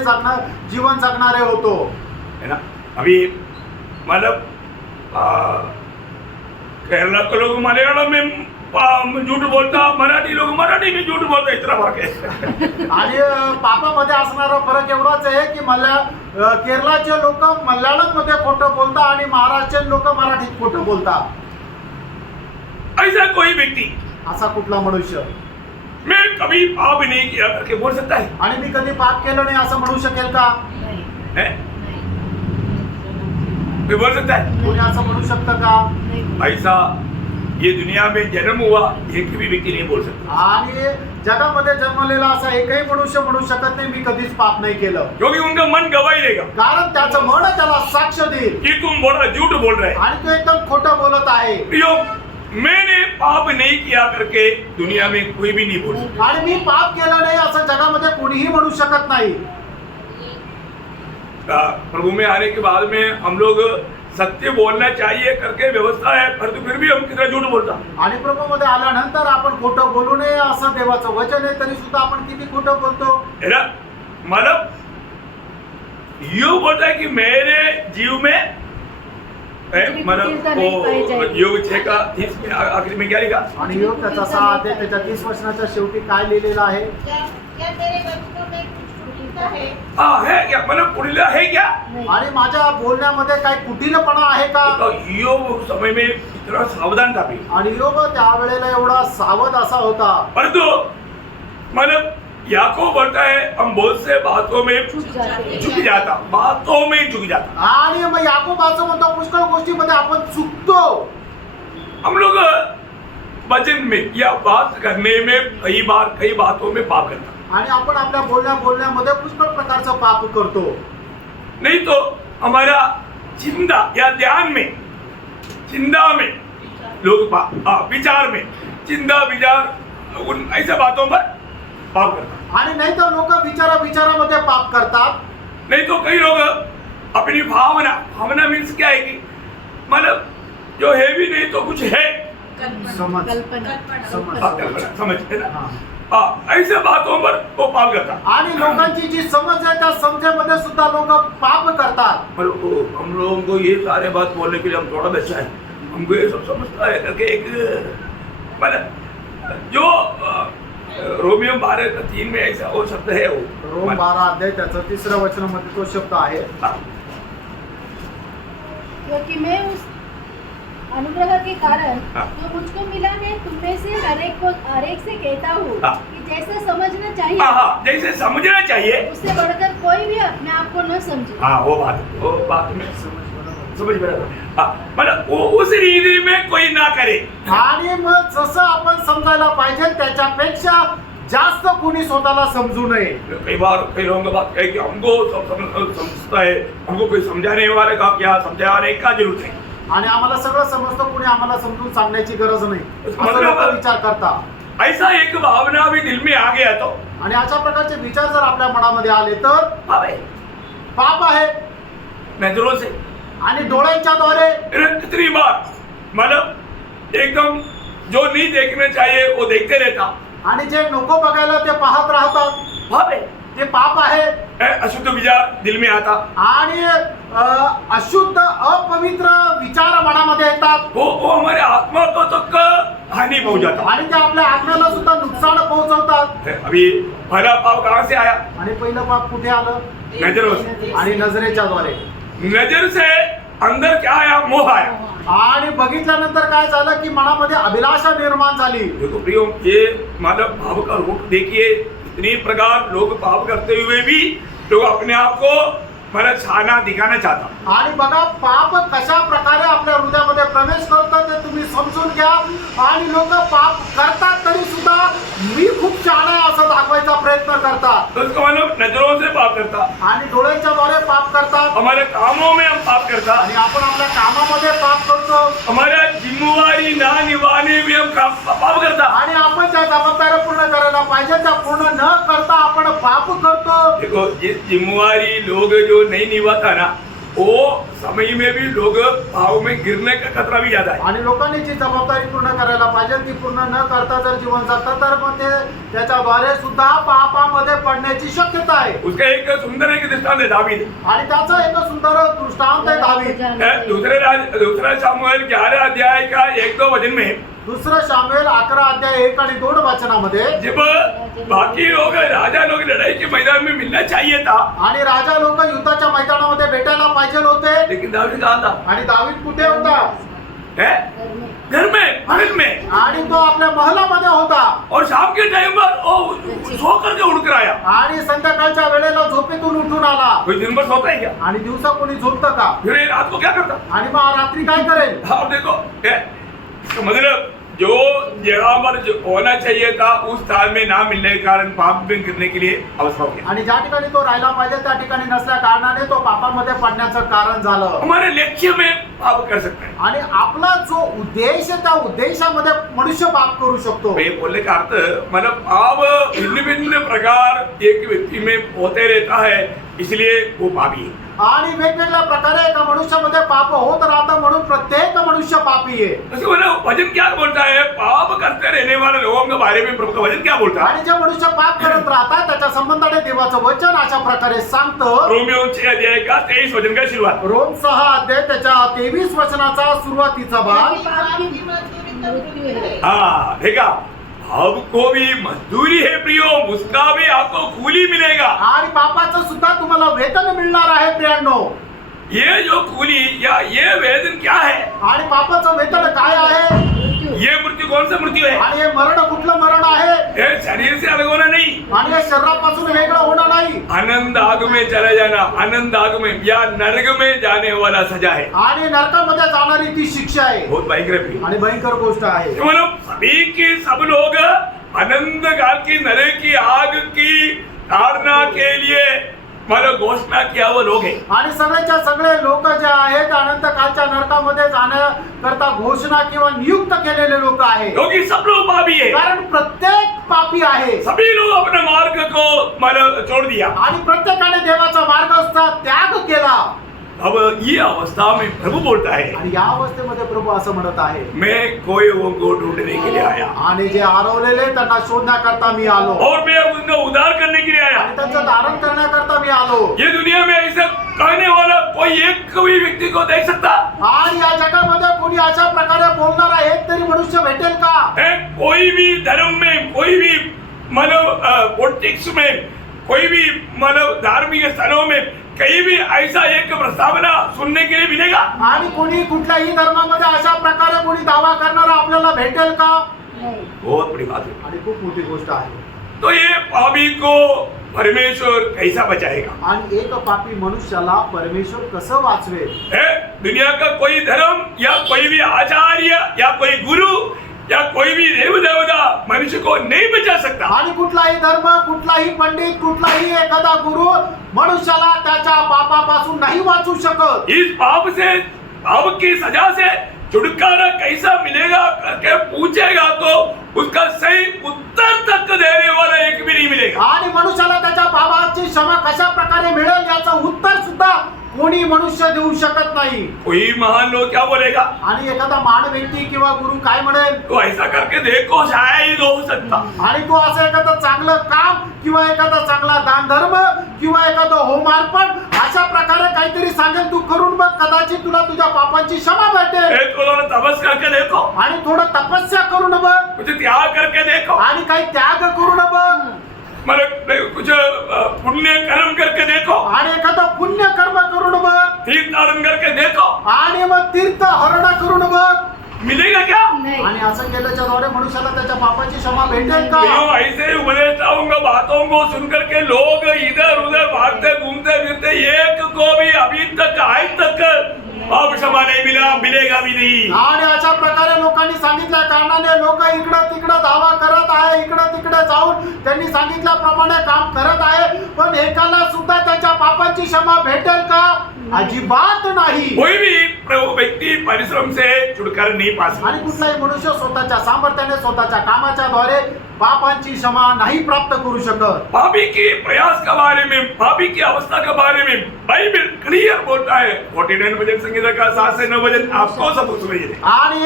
जीवन जगणारे होतो, है ना। अभी मतलब केरला के लोग मलयालम में झूठ बोलता, मराठी लोग मराठी में झूठ बोलता, इतना फर्क है। आणि पापामध्ये असणारा फरक एवढाच आहे की केरळाचे लोक मल्याळम मध्ये खोटं बोलतात आणि महाराष्ट्रीयन लोक मराठीत खोटं बोलतात. ऐसा कोई व्यक्ति, असा कुठला मनुष्य मैं कभी पाप नहीं किया करके बोल सकता है? आणि मी कधी पाप केलं नाही असं म्हणू शकेल का? है? कोई बोल सकता है? कोणी असं म्हणू शकतं का? ऐसा ये दुनिया में जन्म हुआ एक भी व्यक्ति नहीं बोल सकता, आणि जगामध्ये जन्मलेला असा एकही मनुष्य म्हणू शकत नाही मी कधीच पाप नाही केलं, क्योंकि उनका मन गवाही देगा कारण त्याचं मन त्याला साक्ष देईल कि तुम बोल रहे, झूठ बोल रहे। आणि तो एकदम खोटं बोलत आहे. प्रियो, मैंने पाप नहीं किया करके दुनिया में कोई भी नहीं बोल सकता। आणि मी पाप केलं नाही असं जगामध्ये कोणीही म्हणू शकत नाही. प्रभु में आने के बाद में हम लोग सत्य बोलना चाहिए करके व्यवस्था है, परंतु फिर भी हम कितना झूठ बोलता। आणि प्रभूमध्ये आल्यानंतर आपण खोटं बोलू नये असं देवाचं वचन आहे, तरी सुद्धा आपण किती खोटं बोलतो. है ना? मतलब योग बोलता है कि मेरे जीव में मतलब वो योग 6 का 30 में आखिरी में क्या लिखा? आणि योग त्याचा 6 अध्याय त्याच्या 30 वचनाच्या शेवटी काय लिहिलेलं आहे? क्या तेरे वचनों में कुछ कुटिलता है? है क्या? मतलब कुटिलता है क्या? आणि माझ्या बोलण्यामध्ये काही कुटिलपणा आहे का? तो योग उस समय में इतना सावधान था भी, आणि योग त्यावेळेला एवढा सावध असा होता. परंतु मतलब याकूब बोलता है हम बहुत से बातों में झुक जाता, बातों में झुक जाता। आणि मग याकूब असं म्हणतो पुष्कळ गोष्टीमध्ये आपण चुकतो. हम लोग वचन में या बात करने में कई बातों में पाप करता, आणि आपण आपल्या बोलण्यामध्ये पुष्कळ प्रकारचं पाप करतो. नहीं तो हमारा चिंता या ध्यान में, चिंता में लोग विचार में चिंता विचार उन ऐसे बातों पर पाप करता। आणि नाही तर लोक विचारामध्ये पाप करतात. नहीं तो कई लोग अपनी भावना मीन्स क्या है कि मतलब जो है भी नहीं तो कुछ है, समज समझते ना? ऐसे बातों पर वो पाप करता। आणि लोकांची जी समज आहे त्या समजेमध्ये सुद्धा लोक पाप करतात. मतलब हम लोगों को ये सारे बात बोलने के लिए हम थोड़ा बच्चा है, हमको ये सब समझता है करके एक मतलब जो रोमियो 12:3 में ऐसा वो शब्द है वो रोम 12 अध्याय त्याचं 3 वचनामध्ये तो शब्द आहे. क्योंकि मैं उस अनुग्रह के कारण हाँ। जो मुझको मिला है तुम में से हर एक से कहता हूँ हाँ। कि जैसा समझना चाहिए हाँ, जैसे समझना चाहिए। उससे बढ़कर कोई भी अपने आप को न समझे. हाँ वो बात में समझ बराबर। हाँ, मतलब वो उस रीति में कोई ना करे। आणि मग जसं आपण समजायला पाहिजे त्याच्यापेक्षा जास्त कोणी स्वतःला समजू नये. कई बार कई लोगों का बात है कि हमको सब समझता है, हमको कोई समझाने वाले का क्या समझाने का जरूरत है। आणि आम्हाला सगळं समजतं, कोणी आम्हाला समजून सांगण्याची गरज नाही असं लोक विचार करतात. ऐसा एक भावना भी दिल में आ गया तो आणि अशा प्रकारचे विचार जर आपल्या मनामध्ये आले तर पाप आहे. नजरों से आणि डोळ्यांच्या द्वारे कितनी बार मतलब एकदम जो नहीं देखना चाहिए वो देखते रहता, आणि जे नको बघायला ते पाहत राहतात, पाप है। ते पाप आहे. अशुद्ध विचार दिल में आता, आणि अशुद्ध अपवित्र विचार मनामध्ये येतात. वो हमारे आत्मा को तक हानि पहुंचाता। आणि ते आपल्या आत्म्याला सुद्धा नुकसान पोहोचवतात. अभी पहला पाप कहाँ से आया? आणि पहिलं पाप कुठे आलं? नजरों से। आणि नजरेच्या द्वारे. नजर से अंदर क्या आया? मोह आया। आणि बघितल्यानंतर काय झालं की मनामध्ये अभिलाषा निर्माण झाली. देखो प्रियो, ये मतलब भाव का रूप देखिए, इतनी प्रकार लोग पाप करते हुए भी लोग अपने आप को मतलब छाना दिखाना चाहता। आणि बघा पाप कशा प्रकारे आपल्या हृदयामध्ये प्रवेश करतात ते तुम्ही समजून घ्या. आणि लोक पाप करतात तरी सुद्धा मी खूप छान आहे असं दाखवायचा प्रयत्न करतात. तो उसका मतलब नजरों से पाप करता, आणि डोळ्यांच्या द्वारे पाप करतात. हमारे कामों में हम पाप करता, आणि आपण आपल्या कामामध्ये पाप करतो. हमारा जिम्मेवारी ना निभाने में हम पाप करता। आणि आपण ज्या जबाबदाऱ्या पूर्ण करायला पाहिजे त्या पूर्ण न करता आपण पाप करतो. देखो, जिस जिम्मेवारी लोग जो नहीं निभाता ना, वो समय में भी लोग भाव में गिरने का खतरा भी ज्यादा है। आणि लोकांनी जी जबाबदारी पूर्ण करायला पाहिजे ती पूर्ण न करता जर जीवन जगतात तर मग ते त्याच्याद्वारे सुद्धा पापामध्ये पडण्याची शक्यता आहे. उसका एक सुंदर एक दृष्टांत है दावीद। आणि त्याचा एक सुंदर दृष्टांत आहे दावीद. दूसरा सामुएल 11 अध्याय का 1-2 वचन में, दुसरं शामुएल 11 अध्याय 1 आणि 2 वचनामध्ये जब बाकी लोग राजा लोग लड़ाई के मैदान में मिलना चाहिए था, आणि राजा लोक युद्धाच्या मैदानामध्ये भेटायला पाहिजे होते, लेकिन दावीद कहाँ था? आणि दावीद कुठे होता? है? घर में, महल में। आणि तो आपल्या महलामध्ये होता. और शाम के टाइम पर वो सो करके उठकर आया। आणि संध्याकाळच्या वेळेला झोपेतून उठून आला. कोई दिन भर सोता है क्या? आणि दिवसा कोणी झोपतं का? फिर ये रात को क्या करता? आणि मग रात्री काय करेल? आप देखो, इसका मतलब जो जगह पर जो होना चाहिए था उस स्थान में ना मिलने के कारण पाप में गिरने के लिए अवस्था हो गया। आणि ज्या ठिकाणी तो राहिला पाहिजे त्या ठिकाणी नसल्या कारणाने तो पापामध्ये पडण्याचं कारण झालं. हमारे लक्ष्य में पाप कर सकते हैं। आणि आपला जो उद्देश आहे त्या उद्देशामध्ये मनुष्य पाप करू शकतो. ये बोलने का अर्थ मतलब पाप भिन्न भिन्न प्रकार एक व्यक्ति में होते रहता है, इसलिए वो पापी है। आणि वेगवेगळ्या प्रकारे एका मनुष्यामध्ये पाप होत राहतं म्हणून प्रत्येक मनुष्य पापी आहे. उसको बोला वचन क्या बोलता है, पाप करते रहने वाले लोगों के बारे में प्रभु का वचन क्या बोलता है? आणि जे मनुष्य पाप करत राहतात त्याच्या संबंधाने देवाचं वचन अशा प्रकारे सांगतं. रोमियो 6 अध्याय का 23 वचन का शुरुआत। रोम 6 अध्याय त्याच्या 23 वचनाचा सुरुवातीचा भाग. पाप की मजदूरी तो मृत्यू है. हाँ देखा, आपको भी मजदूरी है प्रियो, उसका भी आपको कूली मिलेगा। आणि पापाचं सुद्धा तुम्हाला वेतन मिळणार आहे प्रियांनो. ये जो कूली या ये वेतन क्या है? आणि पापाचं वेतन काय आहे? ये मृत्यु कौन सा मृत्यु है? आणि हे मरण कुठलं मरण आहे? ये शरीर से अलग होना नहीं, आणि हे शरीरापासून वेगळं होणं नाही. आनंद आग में चला जाना, आनंद आग में या नरक में जाने वाला सजा है। आणि नरकामध्ये जाणारी ती शिक्षा आहे. बहुत भयंकर है। आणि भयंकर गोष्ट आहे. तो मतलब सभी के सब लोग आनंद काल की नरक की आग की ताड़ना के लिए मतलब घोषणा किया वो लोग है। आणि सगळेच्या सगळे लोक जे आहेत अनंत कालच्या नरकामध्ये जाण्याकरता घोषणा किंवा नियुक्त केलेले लोक आहेत. क्योंकि सब लोग पापी है, कारण प्रत्येक पापी आहे. सभी लोग अपने मार्ग को मतलब छोड़ दिया। आणि प्रत्येकाने देवाचा मार्गाचा त्याग केला. अब ये अवस्था में प्रभु बोलता है, आणि या अवस्थेमध्ये प्रभु असं म्हणत आहे, मैं खोए को ढूंढने के लिए आया आणि जे हरवलेले त्यांना शोधण्याकरता मी आलो. और मैं उनका उद्धार करने के लिए आया। आणि त्यांचं धारण करण्याकरता मी आलो. ये दुनिया में ऐसा कहने वाला कोई एक भी व्यक्ति को देख सकता आणि या जगामध्ये कोणी अशा प्रकारे बोलणारा एक तरी मनुष्य भेटेल का? है? कोई भी धर्म में, कोई भी मतलब पॉलिटिक्स में, कोई भी मतलब धार्मिक स्थलों में कहीं भी ऐसा एक प्रस्तावना सुनने के लिए मिलेगा? आणि कोणी कुठल्याही धर्मामध्ये अशा प्रकारे कोणी दावा करणारा आपल्याला भेटेल का? बहुत बड़ी बात है। आणि खूप मोठी गोष्ट आहे. तो ये पापी को परमेश्वर कैसा बचाएगा? आणि एक पापी मनुष्याला परमेश्वर कसं वाचवेल? है? दुनिया का कोई धर्म या कोई भी आचार्य या कोई गुरु या कोई भी देव देवता मनुष्य को नहीं बचा सकता। आणि कुठलाही धर्म, कुठलाही पंडित, कुठलाही एखादा गुरु मनुष्याला त्याच्या पापापासून नाही वाचू शकत. इस पाप से, पाप की सजा से छुटकारा कैसा मिलेगा करके पूछेगा तो उसका सही उत्तर तक देने वाला एक भी नहीं मिलेगा। आणि मनुष्याला त्याच्या पापाची क्षमा कशा प्रकारे मिळेल याचं उत्तर सुद्धा कोणी मनुष्य देऊ शकत नाही. कोई महान लोग क्या बोलेगा? आणि एखादा महान व्यक्ती किंवा गुरु काय म्हणेल? तो ऐसा करके देखो शायद हो सकता। आणि तो असं एखादं चांगलं काम किंवा एखादा चांगला दान धर्म किंवा एखादं होमार्पण अशा प्रकारे काहीतरी सांगेल, तू करून बघ, कदाचित तुला तुझ्या पापांची क्षमा भेटेल. एक थोड़ा तपस करके देखो, आणि थोडं तपस्या करून बघ, कुछ त्याग करके देखो, आणि काही त्याग करून बघ, मतलब कुछ पुण्य कर्म करके देखो, आणि एखादं पुण्य कर्म करून बघ, तीर्थ धारण करके देखो, आणि मग तीर्थ हरण करून बघ. मिलेगा क्या? नहीं. आणि असं केल्याच्या द्वारे मनुष्याला त्याच्या पापाची क्षमा भेटेल का? क्यों ऐसे उपदेष्टाओं की बातों को सुनकर के लोग इधर उधर भागते घूमते फिरते, एक को भी अभी तक आज तक पाप क्षमा नहीं मिला, मिलेगा भी नहीं। आणि अशा प्रकारे लोकांनी सांगितल्या कारणाने लोक इकडं तिकडं दावा करत आहे, इकडं तिकडे जाऊन त्यांनी सांगितल्याप्रमाणे काम करत आहे, पण एकाला सुद्धा त्याच्या पापाची क्षमा भेटेल का? अजिबात नाही. कोई भी व्यक्ति परिश्रम से छुटकारा नहीं पा सकता। आणि कुठलाही मनुष्य स्वतःच्या सामर्थ्याने, स्वतःच्या कामाच्या द्वारे पापांची क्षमा नाही प्राप्त करू शकत. पापी के प्रयास के बारे में, पापी की अवस्था के बारे में बाइबल क्लियर बोलता है। 49 भजन संगीता का 7 से 9 भजन आपको सब सुनिए। आणि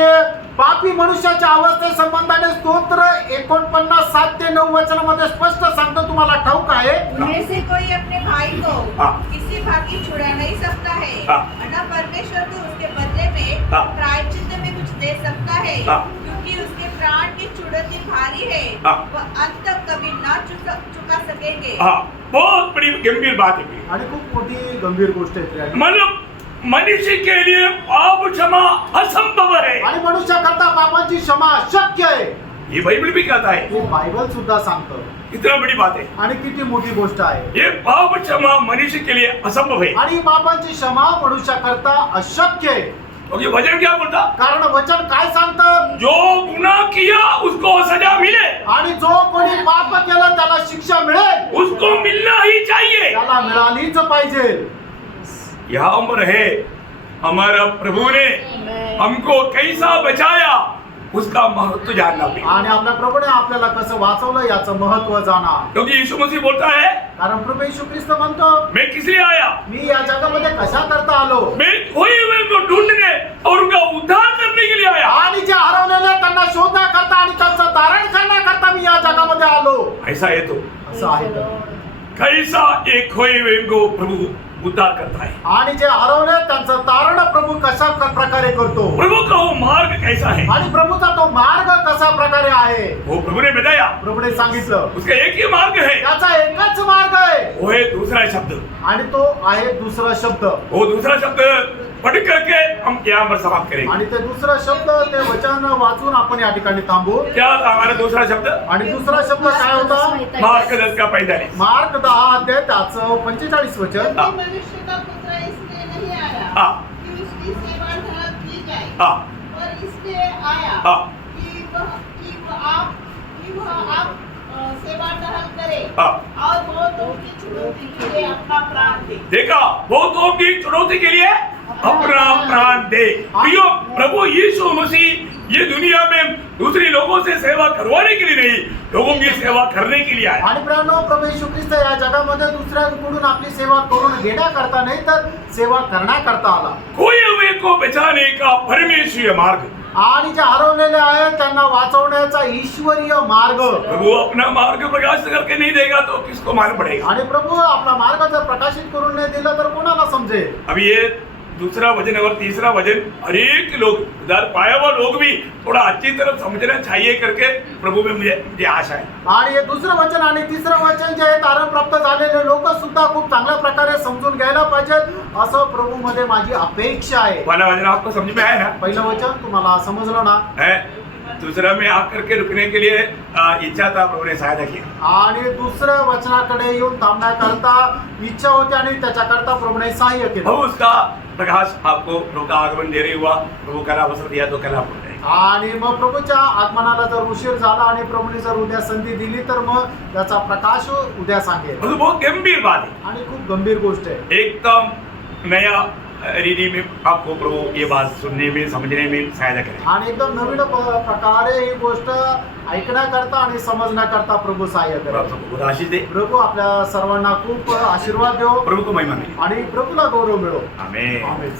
पापी मनुष्याच्या अवस्थे संबंधाने स्तोत्र 49 7 ते 9 वचनामध्ये स्पष्ट सांगतो, तुम्हाला ठाऊक आहे. उनमें से कोई अपने भाई को हाँ। किसी भागी छुड़ा नहीं सकता है, हाँ। और न परमेश्वर को उसके बदले में हाँ। प्रायश्चित में कुछ दे सकता है, हाँ। क्योंकि उसके प्राण की चुड़ती भारी है, हाँ। वह अंत तक कभी न चुका सकेंगे। हाँ, बहुत बड़ी गंभीर बात है। आणि खूप मोठी गंभीर गोष्ट आहे. मतलब मनुष्य के लिए पाप क्षमा असंभव है। आणि मनुष्या करता पापांची क्षमा अशक्य आहे. ये बाइबल भी कहता है। हे बायबल सुद्धा सांगतं. इतना बड़ी बात है। आणि किती मोठी गोष्ट आहे. ये पाप क्षमा मनुष्य के लिए असंभव है। आणि पापांची क्षमा मनुष्याकरता अशक्य आहे. क्योंकि वचन क्या बोलता, कारण वचन काय सांगतं, जो गुनाह किया उसको सजा मिले, आणि जो कोणी पाप केलं त्याला शिक्षा मिळेल, उसको मिलना ही चाहिए। त्याला मिळालीच पाहिजे। यहाँ पर है हमारा प्रभु ने हमको कैसा बचाया, उसका महत्व जानना भी, आणि आपल्या प्रभूने आपल्याला कसं वाचवलं याचं महत्व जाणा। क्योंकि यीशु मसीह बोलता है, कारण प्रभू येशू ख्रिस्त म्हणतो, मैं किस लिए आया, मी या जगामध्ये कशा करता आलो, मैं खोए हुए को ढूंढने और उनका उद्धार करने के लिए आया। आणि जे हरवलेले त्यांना शोधण्याकरता आणि त्यांचं तारण करण्याकरता मी या जगामध्ये आलो। ऐसा है तो असं आहे तर। कैसा एक खोए हुए को प्रभु उद्धार करता है, आणि जे हरवले त्यांचं तारण प्रभू कशा प्रकारे करतो, प्रभु का वो मार्ग कैसा है, आणि प्रभूचा तो मार्ग कसा प्रकारे आहे, वो प्रभु ने बताया। प्रभूने सांगितलं। उसका एक ही मार्ग है, त्याचा एकच मार्ग आहे, वो है दूसरा शब्द। आणि तो आहे दुसरा शब्द। वो दूसरा शब्द पढ़ करके हम यहाँ पर समाप्त करेंगे। आणि ते दुसरा शब्द, ते वचन वाचून आपण या ठिकाणी थांबू। क्या था हमारा दूसरा शब्द? आणि दुसरा शब्द काय होता? मार्क 10 का 45। मार्क 10 अध्याय त्याचं 45 वचन। क्योंकि मनुष्य का पुत्र इसलिए नहीं आया हाँ। कि उसकी सेवा धर्म की जाए, हाँ। और इसलिए आया हाँ। कि वह आप सेवा धर्म करे हाँ। और बहुतों की चुनौती के लिए अपना प्राण दे। देखा, बहुतों की चुनौती के लिए अपना प्राण दे। प्रियो, प्रभु यीशु मसीह ये दुनिया में दूसरे लोगों से सेवा करवाने के लिए नहीं, लोगों की सेवा करने के लिए आया। आणि प्रियानो, प्रभू येशू ख्रिस्त या जगामध्ये दुसऱ्यांकडून आपली सेवा करून घेण्याकरता नाही तर सेवा करण्याकरता आला। खोए हुए को बचाने का परमेश्वरीय मार्ग, आणि जे हरवलेले आहेत त्यांना वाचवण्याचा ईश्वरीय मार्ग। प्रभु अपना मार्ग प्रकाशित करके नहीं देगा तो किसको मालूम पड़ेगा। आणि प्रभू आपला मार्ग जर प्रकाशित करून नाही दिला तर कोणाला समजेल। अभी ये दूसरा वचन और तीसरा वचन अनेक लोग उधार पाया हुआ लोग भी थोड़ा अच्छी तरह समझना चाहिए करके प्रभु में मुझे आशा है। आणि हे दुसरं वचन आणि तिसरं वचन जे आहे तारण प्राप्त झालेले लोक सुद्धा खूप चांगल्या प्रकारे समजून घ्यायला पाहिजेत असं प्रभू मध्ये माझी अपेक्षा आहे। पहला वचन आपको समझ में आया ना? पहिलं वचन तुम्हाला समजलं ना? है। दूसरा में आकर के रुकने के लिए इच्छा था, प्रभु ने सहायता की। आणि दुसऱ्या वचनाकडे येऊन थांबण्याकरता इच्छा होती आणि त्याच्याकरता प्रभूने सहाय्य केलं। प्रभु उसका प्रकाश आपको प्रभु का आगमन देरी हुआ, प्रभु का अवसर दिया तो कल आप बोल रहे हैं। आणि मग प्रभूच्या आगमनाला जर उशीर झाला आणि प्रभूने जर उद्या संधी दिली तर मग त्याचा प्रकाश उद्या सांगेल। तो बहुत गंभीर बात है, आणि खूप गंभीर गोष्ट आहे। एकदम नया रीति में आपको प्रभु ये बात सुनने में समझने में सहायता करें। आणि एकदम नवीन प्रकारे ही गोष्ट ऐकण्याकरता आणि समजण्याकरता प्रभू सहाय्य प्रभु करेल। सबको बहुत आशीष दे, प्रभू आपल्या सर्वांना खूप आशीर्वाद देव प्रभु को महिमा मिले। आणि प्रभूला गौरव मिळो। आमेन। आमेन।